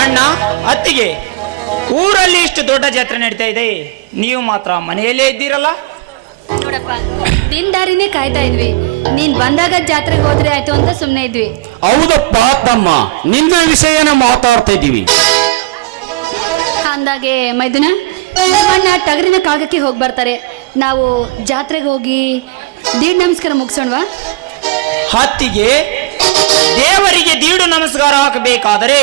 ಅಣ್ಣ, ಅತ್ತಿಗೆ, ಊರಲ್ಲಿ ಇಷ್ಟು ದೊಡ್ಡ ಜಾತ್ರೆ ನಡೀತಾ ಇದೆ, ನೀವು ಮಾತ್ರ ಮನೆಯಲ್ಲೇ ಇದ್ದೀರಲ್ಲ? ನೋಡಪ್ಪ, ನಿನ್ ದಾರಿನೇ ಕಾಯ್ತಾ ಇದ್ವಿ. ನೀನ್ ಬಂದಾಗ ಜಾತ್ರೆಗೆ ಹೋದ್ರೆ ಆಯ್ತು ಅಂತ ಸುಮ್ಮನೆ ಇದ್ವಿ. ಹೌದಪ್ಪ ತಮ್ಮ, ನಿನ್ನ ವಿಷಯನ ಮಾತಾಡ್ತಾ ಇದ್ದೀವಿ. ಅಂದಾಗೆ ಮೈದುನ, ನಮ್ಮಣ್ಣ ಟಗರಿನ ಕಾಗಕ್ಕೆ ಹೋಗಿ ಬರ್ತಾರೆ. ನಾವು ಜಾತ್ರೆಗೆ ಹೋಗಿ ದೀಡ್ ನಮಸ್ಕಾರ ಮುಗಿಸೋಣವಾ? ಅತ್ತಿಗೆ, ದೇವರಿಗೆ ದೀಡು ನಮಸ್ಕಾರ ಹಾಕಬೇಕಾದರೆ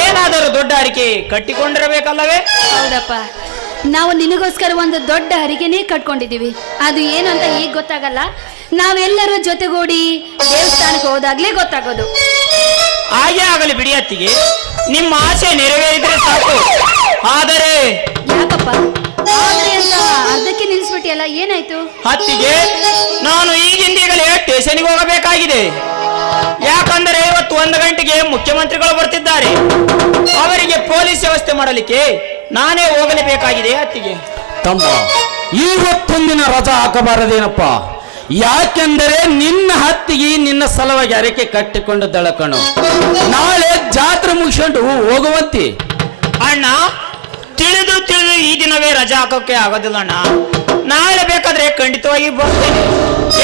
ಏನಾದರೂ ದೊಡ್ಡ ಹರಿಕೆ ಕಟ್ಟಿಕೊಂಡಿರಬೇಕಲ್ಲವೇ? ಹೌದಪ್ಪ, ನಾವು ನಿನಗೋಸ್ಕರ ಒಂದು ದೊಡ್ಡ ಹರಿಗೆನೇ ಕಟ್ಕೊಂಡಿದ್ದೀವಿ. ಅದು ಏನು ಅಂತ ಈಗ ಗೊತ್ತಾಗಲ್ಲ, ನಾವೆಲ್ಲರೂ ಜೊತೆಗೂಡಿ ದೇವಸ್ಥಾನಕ್ಕೆ ಹೋದಾಗ್ಲೇ ಗೊತ್ತಾಗೋದು. ಹಾಗೆ ಆಗಲಿ ಬಿಡಿ ಅತ್ತಿಗೆ, ನಿಮ್ಮ ಆಸೆ ನೆರವೇರಿದ್ರೆ ಸಾಕು. ಆದರೆ ಯಾಕಪ್ಪ ಆದ್ರೆ ಅಂತ ಅರ್ಧಕ್ಕೆ ನಿಲ್ಲಿಸ್ಬಿಟ್ಟಿಯಲ್ಲ, ಏನಾಯ್ತು? ಅತ್ತಿಗೆ, ನಾನು ಈಗಿಂದೀಗಲೇ ಸ್ಟೇಷನ್ಗೆ ಹೋಗಬೇಕಾಗಿದೆ. ಯಾಕಂದರೆ ಇವತ್ತು 1 ಗಂಟೆಗೆ ಮುಖ್ಯಮಂತ್ರಿಗಳು ಬರ್ತಿದ್ದಾರೆ. ಅವರಿಗೆ ಪೊಲೀಸ್ ವ್ಯವಸ್ಥೆ ಮಾಡಲಿಕ್ಕೆ ನಾನೇ ಹೋಗಲೇಬೇಕಾಗಿದೆ ಅತ್ತಿಗೆ. ತಮ್ಮ, ಇವತ್ತೊಂದಿನ ರಜಾ ಹಾಕಬಾರದೇನಪ್ಪ? ಯಾಕೆಂದರೆ ನಿನ್ನ ಹತ್ತಿಗೆ ನಿನ್ನ ಸಲುವಾಗಿ ಅರಕೆ ಕಟ್ಟಿಕೊಂಡು ದಳಕಣು. ನಾಳೆ ಜಾತ್ರೆ ಮುಗಿಸ್ಕೊಂಡು ಹೋಗುವಂತೆ. ಅಣ್ಣ, ತಿಳಿದು ಈ ದಿನವೇ ರಜಾ ಹಾಕೋಕೆ ಆಗೋದಿಲ್ಲ ಅಣ್ಣ. ನಾಳೆ ಬೇಕಾದ್ರೆ ಖಂಡಿತವಾಗಿ ಬರ್ತೇನೆ.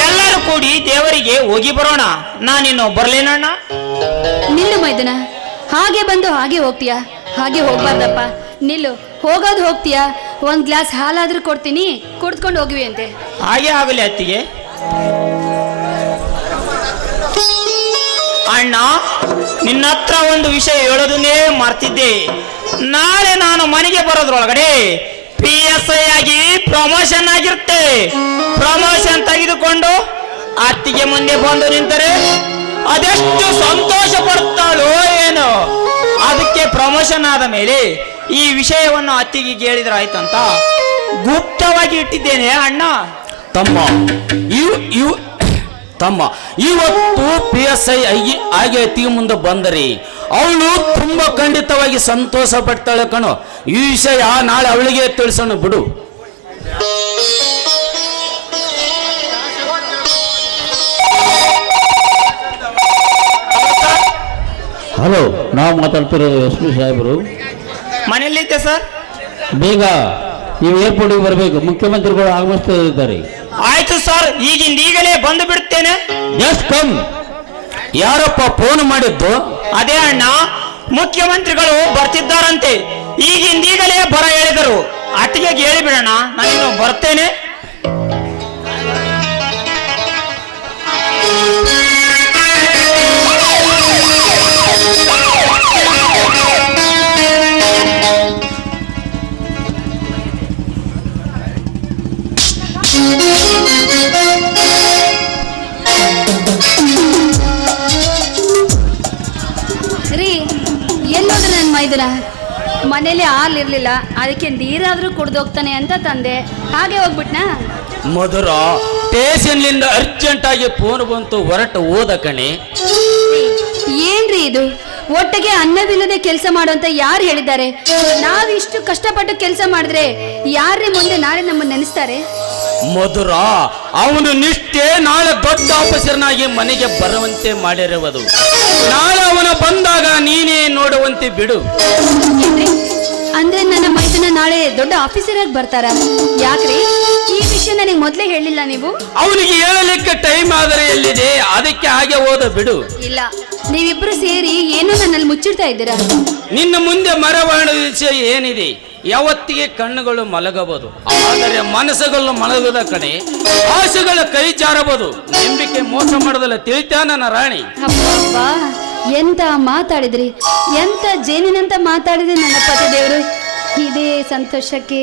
ಎಲ್ಲರೂ ಕೂಡಿ ದೇವರಿಗೆ ಹೋಗಿ ಬರೋಣ. ನಾನಿನ್ನು ಬರ್ಲೇನಣ್ಣ? ನಿಲ್ಲು ಮೈದನ, ಹಾಗೆ ಬಂದು ಹಾಗೆ ಹೋಗ್ತೀಯಾ? ಹಾಗೆ ಹೋಗ್ಬಾರ್ದಪ್ಪ, ನಿಲ್ಲು. ಹೋಗೋದು ಹೋಗ್ತೀಯಾ? ಒಂದ್ ಗ್ಲಾಸ್ ಹಾಲಾದ್ರೂ ಕೊಡ್ತೀನಿ, ಕುಡ್ಕೊಂಡು ಹೋಗ್ವಿ ಅಂತೆ. ಹಾಗೆ ಆಗಲಿ ಅತ್ತಿಗೆ. ಅಣ್ಣ, ನಿನ್ನ ಹತ್ರ ಒಂದು ವಿಷಯ ಹೇಳೋದನ್ನೇ ಮರ್ತಿದ್ದೆ. ನಾಳೆ ನಾನು ಮನೆಗೆ ಬರೋದ್ರೊಳಗಡೆ PSI ಆಗಿ ಪ್ರಮೋಷನ್ ಆಗಿರುತ್ತೆ. ಪ್ರಮೋಷನ್ ತೆಗೆದುಕೊಂಡು ಅತ್ತಿಗೆ ಮುಂದೆ ಬಂದು ನಿಂತರೆ ಅದೆಷ್ಟು ಸಂತೋಷ ಪಡ್ತಾಳೋ ಏನೋ. ಅದಕ್ಕೆ ಪ್ರಮೋಷನ್ ಆದ ಮೇಲೆ ಈ ವಿಷಯವನ್ನು ಅತ್ತಿಗೆ ಹೇಳಿದ್ರೆ ಆಯ್ತಂತ ಗುಪ್ತವಾಗಿ ಇಟ್ಟಿದ್ದೇನೆ ಅಣ್ಣ. ತಮ್ಮ ತಮ್ಮ ಇವತ್ತು PSI ಆಗಿ ಅತ್ತಿಗೆ ಮುಂದೆ ಬಂದರಿ ಅವಳು ತುಂಬಾ ಖಂಡಿತವಾಗಿ ಸಂತೋಷ ಪಡ್ತಾಳೆ ಕಣೋ. ಈ ವಿಷಯ ನಾಳೆ ಅವಳಿಗೆ ತಿಳಿಸೋಣ ಬಿಡು. ಹಲೋ, ನಾವು ಮಾತಾಡ್ತಿರೋದು SP ಸಾಹೇಬರು. ಮನೆಯಲ್ಲಿದ್ದೆ ಸರ್. ಬೇಗ ನೀವು ಏರ್ಪೋರ್ಟಿಗೆ ಬರಬೇಕು, ಮುಖ್ಯಮಂತ್ರಿಗಳು ಆಗಮಿಸ್ತಾ ಇದ್ದಾರೆ. ಆಯ್ತು ಸರ್, ಈಗಲೇ ಬಂದು ಬಿಡ್ತೇನೆ. Just come. ಯಾರಪ್ಪ ಫೋನ್ ಮಾಡಿದ್ದು? ಅದೇ ಅಣ್ಣ, ಮುಖ್ಯಮಂತ್ರಿಗಳು ಬರ್ತಿದ್ದಾರಂತೆ. ಈಗಲೇ ಬರ ಹೇಳಿದರು. ಅತ್ತಿಗೆ ಹೇಳಿಬಿಡೋಣ, ನಾನಿನ್ನು ಬರ್ತೇನೆ. ರೀ, ಎಲ್ಲೋದ್ರೆ ನನ್ನ ಮೈದುನ? ಮನೇಲಿ ಹಾಲಿರ್ಲಿಲ್ಲ, ಅದಕ್ಕೆ ನೀರಾದ್ರೂ ಕುಡ್ದೋಗ್ತಾನೆ ಅಂತ ತಂದೆ. ಹಾಗೆ ಹೋಗ್ಬಿಟ್ನಾ? ಮಧುರ, ಸ್ಟೇಷನ್ಲಿಂದ ಅರ್ಜೆಂಟ್ ಆಗಿ ಫೋನ್ ಬಂತು, ಹೊರಟು ಹೋದ ಕಣೆ. ಏನ್ರಿ ಇದು? ಒಟ್ಟಿಗೆ ಅನ್ನವಿಲ್ಲದೆ ಕೆಲಸ ಮಾಡುವಂತ ಯಾರು ಹೇಳಿದ್ದಾರೆ? ನಾವಿಷ್ಟು ಕಷ್ಟಪಟ್ಟು ಕೆಲಸ ಮಾಡಿದ್ರೆ ಯಾರೇ ಮುಂದೆ ನಾಳೆ ನಮ್ಮನ್ನ ನೆನೆಸ್ತಾರೆ? ಮಧುರ, ಅವನು ನಿಷ್ಠೆ ನಾಳೆ ದೊಡ್ಡ ಆಫೀಸರ್ನಾಗಿ ಮನೆಗೆ ಬರುವಂತೆ ಮಾಡಿರುವುದು. ನಾಳೆ ಅವನ ಬಂದಾಗ ನೀನೇ ನೋಡುವಂತೆ ಬಿಡು. ಏನ್ರಿ? ಅಂದ್ರೆ ನನ್ನ ಮೈದನ ನಾಳೆ ದೊಡ್ಡ ಆಫೀಸರ್ ಆಗಿ ಬರ್ತಾರ? ಯಾಕ್ರಿ ಈ ವಿಷಯ ನನಗೆ ಮೊದ್ಲೇ ಹೇಳಿಲ್ಲ ನೀವು? ಅವನಿಗೆ ಹೇಳಲಿಕ್ಕೆ ಟೈಮ್ ಆದರೆ ಎಲ್ಲಿದೆ, ಅದಕ್ಕೆ ಹಾಗೆ ಹೋದ ಬಿಡು. ಇಲ್ಲ, ನೀವಿಬ್ರು ಸೇರಿ ಏನೋ ನನ್ನಲ್ಲಿ ಮುಚ್ಚಿಡ್ತಾ ಇದ್ದೀರಾ. ನಿನ್ನ ಮುಂದೆ ಮರೆಮಾಡುವ ವಿಷಯ ಏನಿದೆ? ಯಾವತ್ತಿಗೆ ಕಣ್ಣುಗಳು ಮಲಗಬಹುದು, ಆದರೆ ಮನಸ್ಸುಗಳು ಮಲಗದ ಕಡೆ ಆಸೆಗಳ ಕೈ ಜಾರಬಹುದು. ನಂಬಿಕೆ ಮೋಸ ಮಾಡೋದಲ್ಲ, ತಿಳಿತಾ ನನ್ನ ರಾಣಿ? ಅಬ್ಬಾ, ಎಂತ ಮಾತಾಡಿದ್ರಿ, ಎಂತ ಜೇನಿನಂತ ಮಾತಾಡಿದ್ರಿ ನನ್ನ ಪತಿ ದೇವರು. ಇದೇ ಸಂತೋಷಕ್ಕೆ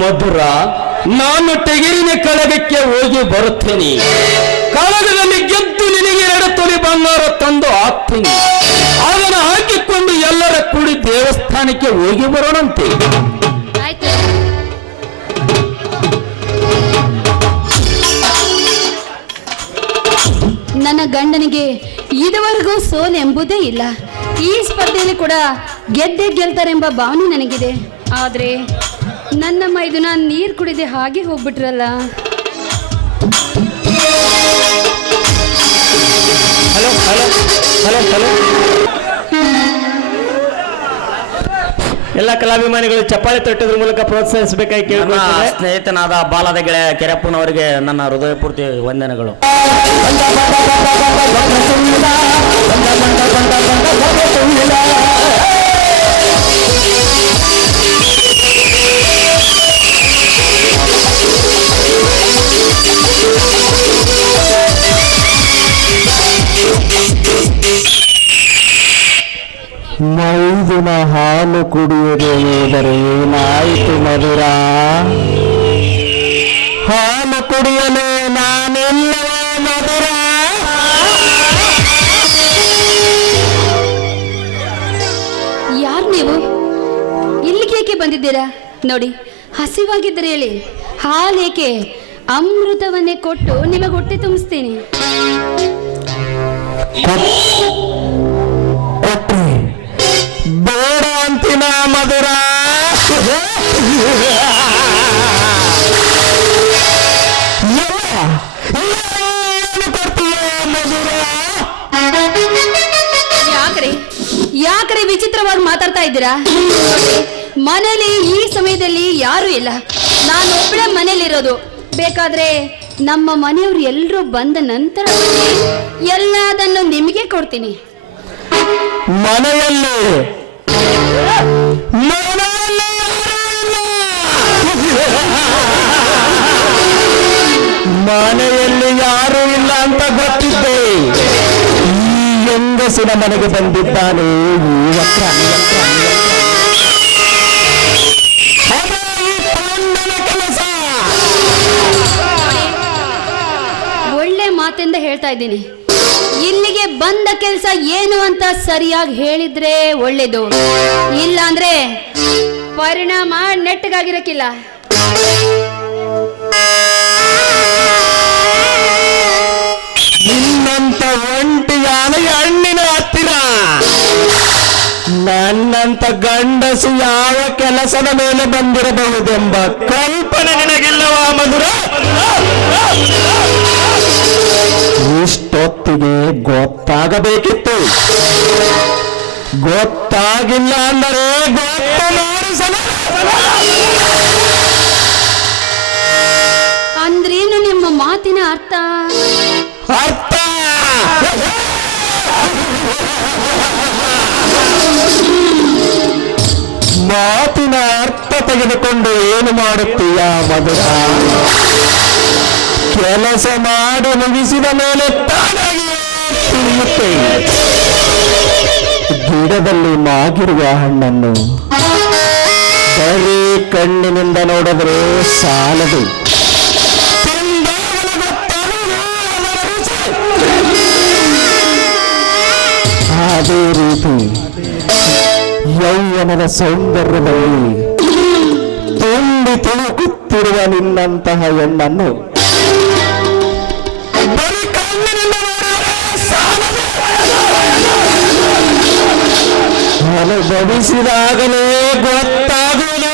ಮಧುರ, ನಾನು ಟೆಗಿರಿನ ಕಳಗಕ್ಕೆ ಹೋಗಿ ಬರುತ್ತೇನೆ. ಕಳಗದಲ್ಲಿ ಗೆದ್ದು ನಿನಗೆ 2 ತೊಲೆ ಬಂಗಾರ ತಂದು ಹಾಕ್ತೀನಿ. ಅದನ್ನು ಹಾಕಿಕೊಂಡು ಎಲ್ಲರ ಕೂಡಿ ದೇವಸ್ಥಾನಕ್ಕೆ ಹೋಗಿ ಬರೋಣಂತೆ. ಆಯ್ತು. ನನ್ನ ಗಂಡನಿಗೆ ಇದುವರೆಗೂ ಸೋಲು ಎಂಬುದೇ ಇಲ್ಲ. ಈ ಸ್ಪರ್ಧೆಯಲ್ಲಿ ಕೂಡ ಗೆದ್ದೇ ಗೆಲ್ತಾರೆಂಬ ಭಾವನೆ ನನಗಿದೆ. ಆದರೆ ನನ್ನ ಮೈದುನ ನೀರು ಕುಡಿದೆ ಹಾಗೆ ಹೋಗ್ಬಿಟ್ರಲ್ಲ. ಹಲೋ ಹಲೋ ಹಲೋ ಹಲೋ ಎಲ್ಲ ಕಲಾಭಿಮಾನಿಗಳು ಚಪ್ಪಾಳೆ ತಟ್ಟೋದ್ರ ಮೂಲಕ ಪ್ರೋತ್ಸಾಹಿಸಬೇಕಾಗಿ ಕೇಳಿಕೊಳ್ಳುತ್ತೇವೆ. ಸ್ನೇಹಿತನಾದ ಬಾಲದ ಗೆಳೆಯ ಕೆರೆಪ್ಪನವರಿಗೆ ನನ್ನ ಹೃದಯಪೂರ್ತಿ ವಂದನೆಗಳು. ಮೈದುನ ಹಾಲು ಕುಡಿಯದೆ ಹೋದರೆ ಏನಾಯಿತು ಮಧುರ? ಹಾಲು ಕುಡಿಯಲು ನಾನೆಲ್ಲವೇ ಮಧುರ? ಯಾರು ನೀವು? ಇಲ್ಲಿಗೆ ಏಕೆ ಬಂದಿದ್ದೀರಾ? ನೋಡಿ, ಹಸಿವಾಗಿದ್ದರೆ ಹೇಳಿ, ಹಾಲೇಕೆ ಅಮೃತವನ್ನೇ ಕೊಟ್ಟು ನಿಮಗೆ ಹೊಟ್ಟೆ ತುಂಬಿಸ್ತೀನಿ. ಬೇಡ ಅಂತಿನ ಮಧುರ. ಯಾಕ್ರೆ ವಿಚಿತ್ರವಾಗಿ ಮಾತಾಡ್ತಾ ಇದ್ದೀರಾ? ಮನೇಲಿ ಈ ಸಮಯದಲ್ಲಿ ಯಾರು ಇಲ್ಲ, ನಾನು ಒಬ್ಬಳೇ ಮನೇಲಿರೋದು. ಬೇಕಾದ್ರೆ ನಮ್ಮ ಮನೆಯವರು ಎಲ್ಲರೂ ಬಂದ ನಂತರ ಎಲ್ಲದನ್ನು ನಿಮಗೆ ಕೊಡ್ತೀನಿ. ಮನೆಯಲ್ಲಿ ಮನೆಯಲ್ಲಿ ಯಾರೂ ಇಲ್ಲ ಅಂತ ಗೊತ್ತಿದ್ದೆ. ಈ ಹೆಂಗಸಿನ ಮನೆಗೆ ಬಂದಿದ್ದಾನೆ ಈ ವಕ್ರ. ಕೆಲಸ ಒಳ್ಳೆ ಮಾತಿಂದ ಹೇಳ್ತಾ ಇದ್ದೀನಿ. ಇಲ್ಲಿಗೆ ಬಂದ ಕೆಲಸ ಏನು ಅಂತ ಸರಿಯಾಗಿ ಹೇಳಿದ್ರೆ ಒಳ್ಳೇದು, ಇಲ್ಲ ಅಂದ್ರೆ ಪರಿಣಾಮ ನೆಟ್ಟಗಾಗಿರಕ್ಕಿಲ್ಲ. ನಿನ್ನಂತ ಒಂಟಿಯಾದ ಹಣ್ಣಿನ ಹತ್ತಿರ ನನ್ನಂತ ಗಂಡಸು ಯಾವ ಕೆಲಸದ ಮೇಲೆ ಬಂದಿರಬಹುದೆಂಬ ಕಲ್ಪನೆ ನಿನಗಿಲ್ಲವ ಮಧುರ? ಇಷ್ಟೊತ್ತಿಗೆ ಗೊತ್ತಾಗಬೇಕಿತ್ತು. ಗೊತ್ತಾಗಿಲ್ಲ ಅಂದರೆ ಗೊತ್ತು ಮಾಡಿಸಲ. ಅಂದ್ರೇನು ನಿಮ್ಮ ಮಾತಿನ ಅರ್ಥ? ಅರ್ಥ ಮಾತಿನ ಅರ್ಥ ತೆಗೆದುಕೊಂಡು ಏನು ಮಾಡುತ್ತೀಯ ಮಧುರ? ಕೆಲಸ ಮಾಡಿ ಮುಗಿಸಿದ ಮೇಲೆ ತಾನಾಗಿ ತಿಳಿಯುತ್ತೆ. ಗಿಡದಲ್ಲಿ ಮಾಗಿರುವ ಹಣ್ಣನ್ನು ಬರೀ ಕಣ್ಣಿನಿಂದ ನೋಡಿದ್ರೆ ಸಾಲದು. ಅದೇ ರೀತಿ ಯೌವನದ ಸೌಂದರ್ಯದಲ್ಲಿ ತುಂಬಿ ತುಳುಕುತ್ತಿರುವ ನಿನ್ನಂತಹ ಹೆಣ್ಣನ್ನು ಅನುಭವಿಸಿದಾಗಲೇ ಗೊತ್ತಾಗುವುದು.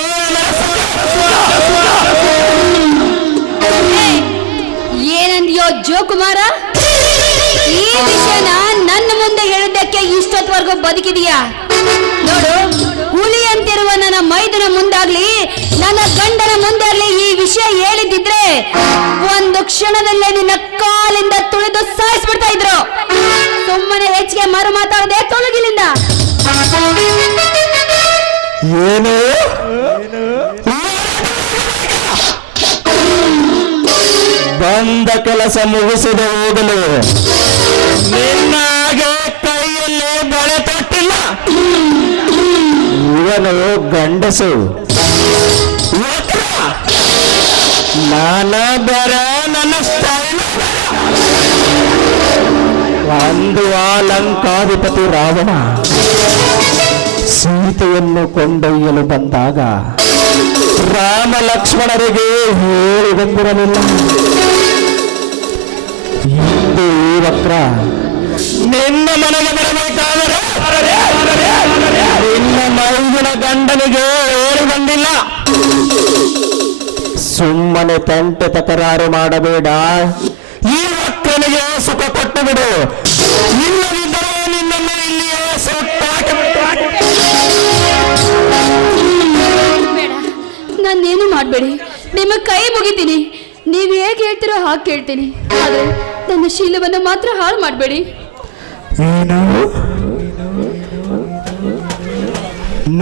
ಏನಂದ್ಯೋ ಜೋಕುಮಾರ? ಈ ವಿಷಯನ ನನ್ನ ಮುಂದೆ ಹೇಳಿದ್ದಕ್ಕೆ ಇಷ್ಟೊತ್ತವರೆಗೂ ಬದುಕಿದೀಯಾ? ನೋಡು, ಹುಲಿ ಅಂತಿರುವ ನನ್ನ ಮೈದನ ಮುಂದಾಗ್ಲಿ ನನ್ನ ಗಂಡನ ಮುಂದಾಗ್ಲಿ ಈ ವಿಷಯ ಹೇಳಿದ್ದಿದ್ರೆ ಒಂದು ಕ್ಷಣದಲ್ಲೇ ನಿನ್ನ ಕಾಲಿಂದ ತುಳಿದು ಸಾಯಿಸ್ಬಿಡ್ತಾ ಇದ್ರು. ಸುಮ್ಮನೆ ಹೆಚ್ಚಿಗೆ ಮರು ಮಾತಾಡದೆ ತೊಳಗಿಲಿಂದ. ಏನು ಬಂದ ಕೆಲಸ ಮುಗಿಸದೆ ಹೋಗಲು ನಿನ್ನಾಗೆ ಕೈಯಲ್ಲಿ ಬಳೆ ತೊಟ್ಟಿಲ್ಲ. ಇವನು ಗಂಡಸು. ನಾನ ಬೇರೆ ನನ್ನ ಸ್ಟೈಲ್ ಒಂದು ಲಂಕಾಧಿಪತಿ ರಾವಣ ಸೀತೆಯನ್ನು ಕೊಂಡೊಯ್ಯಲು ಬಂದಾಗ ರಾಮ ಲಕ್ಷ್ಮಣರಿಗೆ ಹೇಳಿ ಬಂದಿರಲಿಲ್ಲ. ಇಂದು ಈ ವಕ್ರ ನಿನ್ನ ಮನೆಗೆ ಬರಬೇಕಾದರೆ ನಿನ್ನ ಮೈದಿನ ಗಂಡನಿಗೆ ಹೇಳಿ ಬಂದಿಲ್ಲ. ಸುಮ್ಮನೆ ತಂಟೆ ತಕರಾರು ಮಾಡಬೇಡ. ಈ ಮಕ್ಕಳಿಗೆ ಸುಖ ಕೊಟ್ಟು ಬಿಡು. ಇಲ್ಲದಿದ್ದರೆ ನಿನ್ನನ್ನು ಇಲ್ಲಿಯೇ ಬೇಡ, ನಾನೇನು ಮಾಡಬೇಡಿ, ನಿಮ್ಮ ಕೈ ಮುಗಿತೀನಿ. ನೀವು ಹೇಗೆ ಹೇಳ್ತೀರೋ ಹಾಗೆ ಕೇಳ್ತೀನಿ. ಆದರೆ ನನ್ನ ಶೀಲವನ್ನು ಮಾತ್ರ ಹಾಳು ಮಾಡಬೇಡಿ. ಏನು?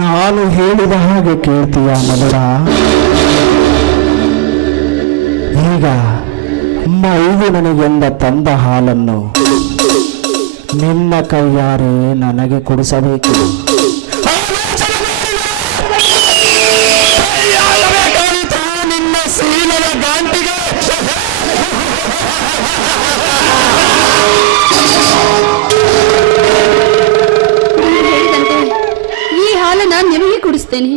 ನಾನು ಹೇಳಿದ ಹಾಗೆ ಕೇಳ್ತೀಯ ಮಧುರ? ಈಗ ಮೈದು ನನಗೆಂದ ತಂದ ಹಾಲನ್ನು ನಿನ್ನ ಕೈಯಾರೆ ನನಗೆ ಕುಡಿಸಬೇಕು. ನಿನ್ನ ಸೀಲದ ಗಂಟಿಗೆ ಹೇಳಿದಂತೆ ಈ ಹಾಲನ್ನು ನಿಮಗೆ ಕುಡಿಸ್ತೇನೆ.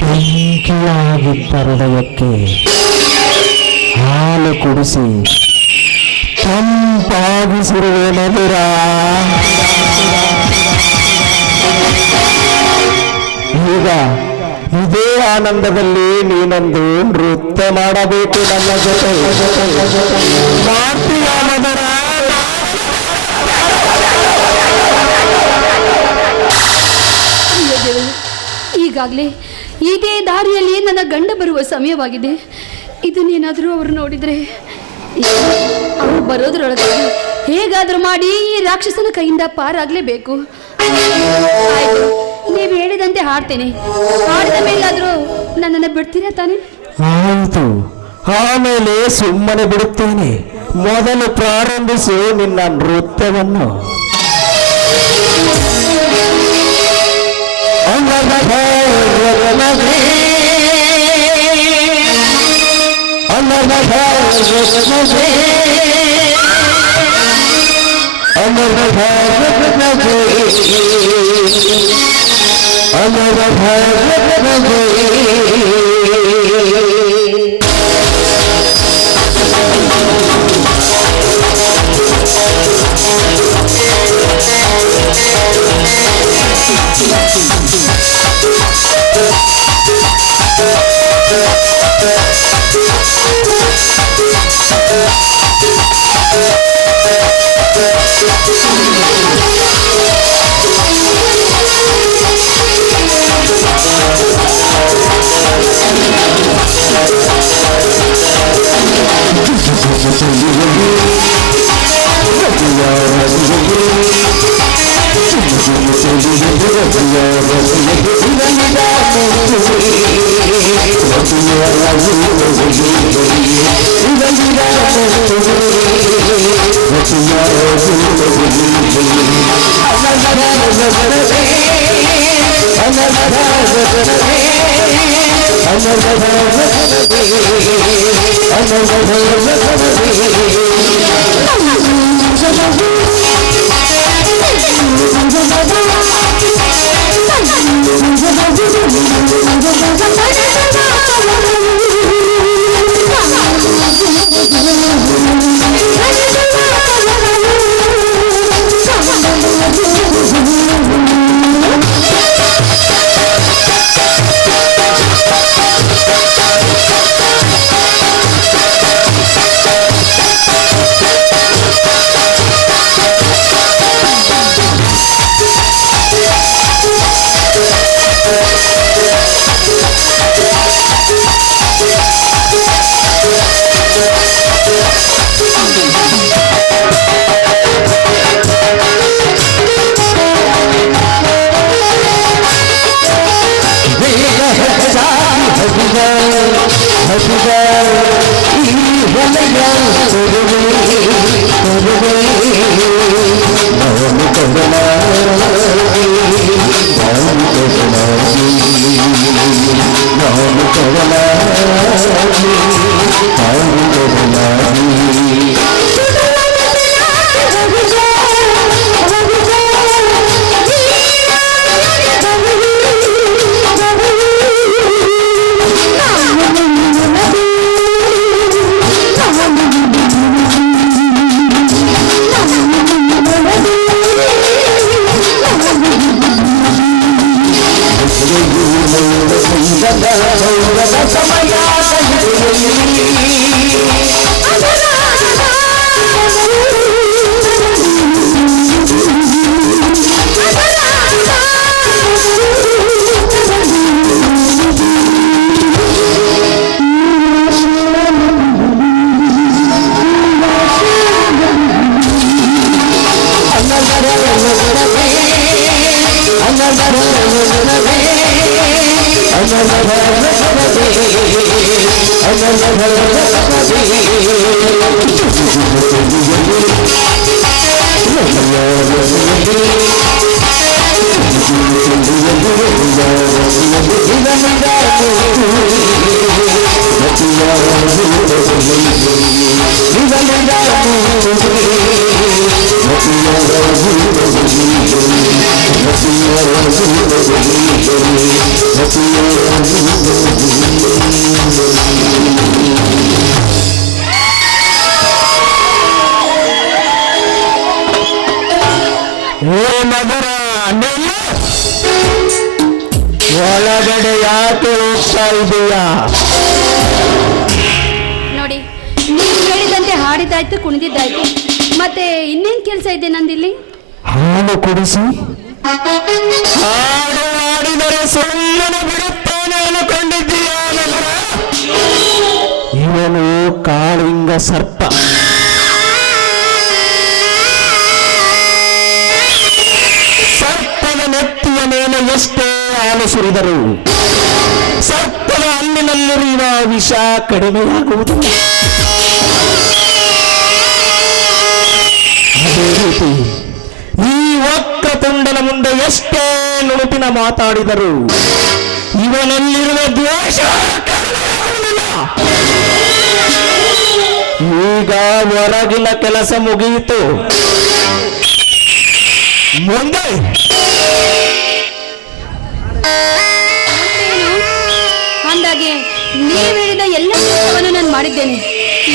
ಬೆಂಕಿಯಾಗಿದ್ದ ಹೃದಯಕ್ಕೆ ಹಾಲು ಕುಡಿಸಿ ತಂಪಾಗಿಸಿರುವೆ ಮಧುರ. ಈಗ ಇದೇ ಆನಂದದಲ್ಲಿ ನೀನೊಂದು ನೃತ್ಯ ಮಾಡಬೇಕು ನನ್ನ ಜೊತೆ. ಮಾಡ್ತೀಯ ಮಧುರ? ಅಯ್ಯೋ ದೇವರು, ಈಗಾಗಲೇ ಇದೇ ದಾರಿಯಲ್ಲಿ ನನ್ನ ಗಂಡ ಬರುವ ಸಮಯವಾಗಿದೆ. ಇದನ್ನೇನಾದರೂ ಅವರು ನೋಡಿದರೆ ಅವರು ಬರೋದ್ರೊಳಗಾಗಿ ಹೇಗಾದರೂ ಮಾಡಿ ಈ ರಾಕ್ಷಸನ ಕೈಯಿಂದ ಪಾರಾಗಲೇಬೇಕು. ಆಯ್ತು, ನೀವು ಹೇಳಿದಂತೆ ಹಾಡ್ತೇನೆ. ಹಾಡಿದ ಮೇಲಾದರೂ ನನ್ನನ್ನು ಬಿಡ್ತೀರಾ ತಾನೆ? ಆಯಿತು, ಆಮೇಲೆ ಸುಮ್ಮನೆ ಬಿಡುತ್ತೇನೆ. ಮೊದಲು ಪ್ರಾರಂಭಿಸು ನಿನ್ನ ನೃತ್ಯವನ್ನು. ಒಳಗಡೆ ಯಾಕೆ ಹೋಗ್ತಾ ಇದೆಯಾ? ನೋಡಿ, ನೀವು ಹೇಳಿದಂತೆ ಹಾಡಿದ್ದಾಯ್ತು, ಕುಣಿದಿದ್ದಾಯ್ತು, ಮತ್ತೆ ಇನ್ನೇನ್ ಕೆಲಸ ಇದೆ ನಂದಿಲ್ಲಿ? ಹಾಲು ಕುಡಿಸಿ ಹಾಡು ಹಾಡಿದರೆ ಸುಮ್ಮನೆ ಬಿಡುತ್ತಾನೆ ಅನ್ಕೊಂಡಿದ್ದೀಯಾ? ಇವನು ಕಾಳಿಂಗ ಸರ್ಪ. ಸರ್ಪದ ನೆತ್ತಿಯ ಮೇಲೆ ಎಷ್ಟೇ ಹಾಲು ಸುರಿದರು ಸರ್ಪದ ಹಣ್ಣಿನಲ್ಲಿರುವ ವಿಷ ಕಡಿಮೆಯಾಗುವುದಿಲ್ಲ. ಅದೇ ರೀತಿ ಈ ವಕ್ರತುಂಡನ ಮುಂದೆ ಎಷ್ಟೇ ನುಣುಪಿನ ಮಾತಾಡಿದರು ಇವನಲ್ಲಿರುವ ದ್ವೇಷ ಕಡಿಮೆಯಾಗುವುದಿಲ್ಲ. ಈಗ ಹೊರಗಿನ ಕೆಲಸ ಮುಗಿಯಿತು, ಮುಂದೆ ಅಂದಾಗೆ ನೀವು ಹೇಳಿದ ಎಲ್ಲ ಕೆಲಸವನ್ನು ನಾನು ಮಾಡಿದ್ದೇನೆ.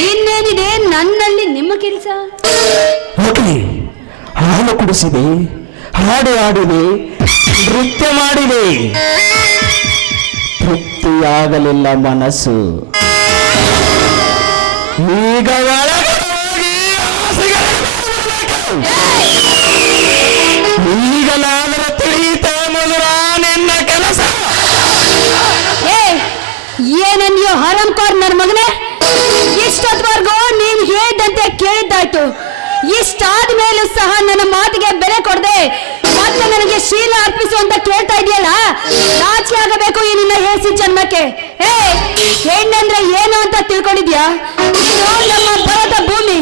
ಇನ್ನೇನಿದೆ ನನ್ನಲ್ಲಿ ನಿಮ್ಮ ಕೆಲಸ? ಹೋಗಿ ಹಾಲು ಕುಡಿಸಿದೆ, ಹಾಡು ಹಾಡಿದೆ, ನೃತ್ಯ ಮಾಡಿದೆ, ತೃಪ್ತಿಯಾಗಲಿಲ್ಲ ಮನಸ್ಸು. ಈಗ ಒಳಗೆ ಹೋಗಿ ಈಗಲಾದರೂ ತಿಳಿಯುತ್ತೆ ಮಧುರ ನಿನ್ನ ಕೆಲಸ. ಏನನ್ಯೋ ಹರಂಕೋರ್ ನನ್ನ ಮಗನೇ, ಇಷ್ಟೊತ್ತವರೆಗೂ ನೀನು ಹೇಳಿದಂತೆ ಕೇಳಿದ್ದಾಯ್ತು. ಇಷ್ಟಾದ ಮೇಲೂ ಸಹ ನನ್ನ ಮಾತಿಗೆ ಬೆಲೆ ಕೊಡದೆ ಮತ್ತೆ ನನಗೆ ಶೀಲ ಅರ್ಪಿಸು ಅಂತ ಕೇಳ್ತಾ ಇದೆಯಲ್ಲ, ನಾಚಿಕೆ ಆಗಬೇಕು ಈ ನಿನ್ನ ಹೇಸಿ ಜನ್ಮಕ್ಕೆ. ಹೆಣ್ಣಂದ್ರೆ ಏನು ಅಂತ ತಿಳ್ಕೊಂಡಿದ್ಯಾ? ಇದು ನಮ್ಮ ಭಾರತ ಭೂಮಿ.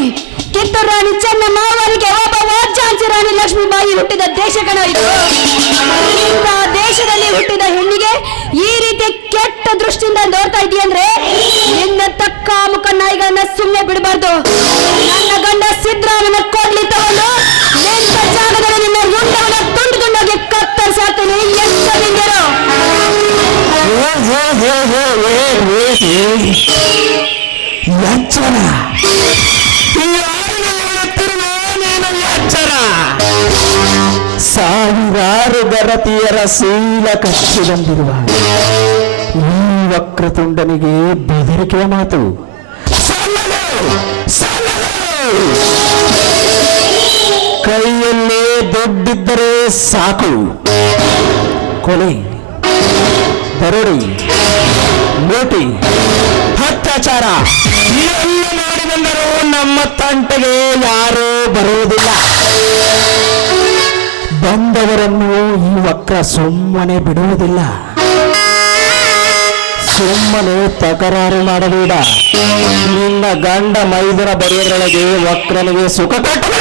ಕಿತ್ತೂರು ರಾಣಿ ಚೆನ್ನಮ್ಮವರಿಗೆ ಒಬ್ಬ ವಾಚಾಂಸಿ ರಾಣಿ ಲಕ್ಷ್ಮೀಬಾಯಿ ಹುಟ್ಟಿದ ದೇಶ ಕಣ ಇದು. ಇಂಥ ದೇಶದಲ್ಲಿ ಹುಟ್ಟಿದ ಹೆಣ್ಣಿಗೆ ಈ ರೀತಿ ಕೆಟ್ಟ ದೃಷ್ಟಿಯಿಂದ ನೋಡ್ತಾ ಇದೆಯಂದ್ರೆ ನಿನ್ನ ತಕ್ಕ ಮುಖ ನಾಯಿಗಳನ್ನ ಸುಮ್ಮನೆ ಬಿಡಬಾರ್ದು. ನನ್ನ ಗಂಡ ಸಿದ್ದರಾಮನ ಕೊಡ್ಲಿ ತಗೊಂಡು ನಿಂತ ಜಾಗದಲ್ಲಿ ನಿನ್ನ ರುಂಡವನ್ನ ತುಂಡು ತುಂಡಾಗಿ ಕತ್ತರಿಸಾಕ್ತೀನಿ. ಎಷ್ಟು ನಿಂಗರು ಸಾವಿರಾರು ಗರತಿಯರ ಶೀಲ ಕಚ್ಚಿ ಬಂದಿರುವ ಈ ವಕ್ರತುಂಡನಿಗೆ ಬೆದರಿಕೆಯ ಮಾತು. ಕೈಯಲ್ಲೇ ದುಡ್ಡಿದ್ದರೆ ಸಾಕು, ಕೊಲೆ, ದರೋಡೆ, ಲೂಟಿ, ಅತ್ಯಾಚಾರ ಎಲ್ಲ ಮಾಡಿ ಬಂದರೂ ನಮ್ಮ ತಂಟೆಗೆ ಯಾರೂ ಬರುವುದಿಲ್ಲ. ಬಂದವರನ್ನು ಈ ವಕ್ರ ಸುಮ್ಮನೆ ಬಿಡುವುದಿಲ್ಲ. ಸುಮ್ಮನೆ ತಕರಾರು ಮಾಡಬೇಡ. ನಿನ್ನ ಗಂಡ ಮೈದನ ಬರೆಯೋದ್ರೊಳಗೆ ವಕ್ರನಿಗೆ ಸುಖ ಕಟ್ಟಬೇಡ.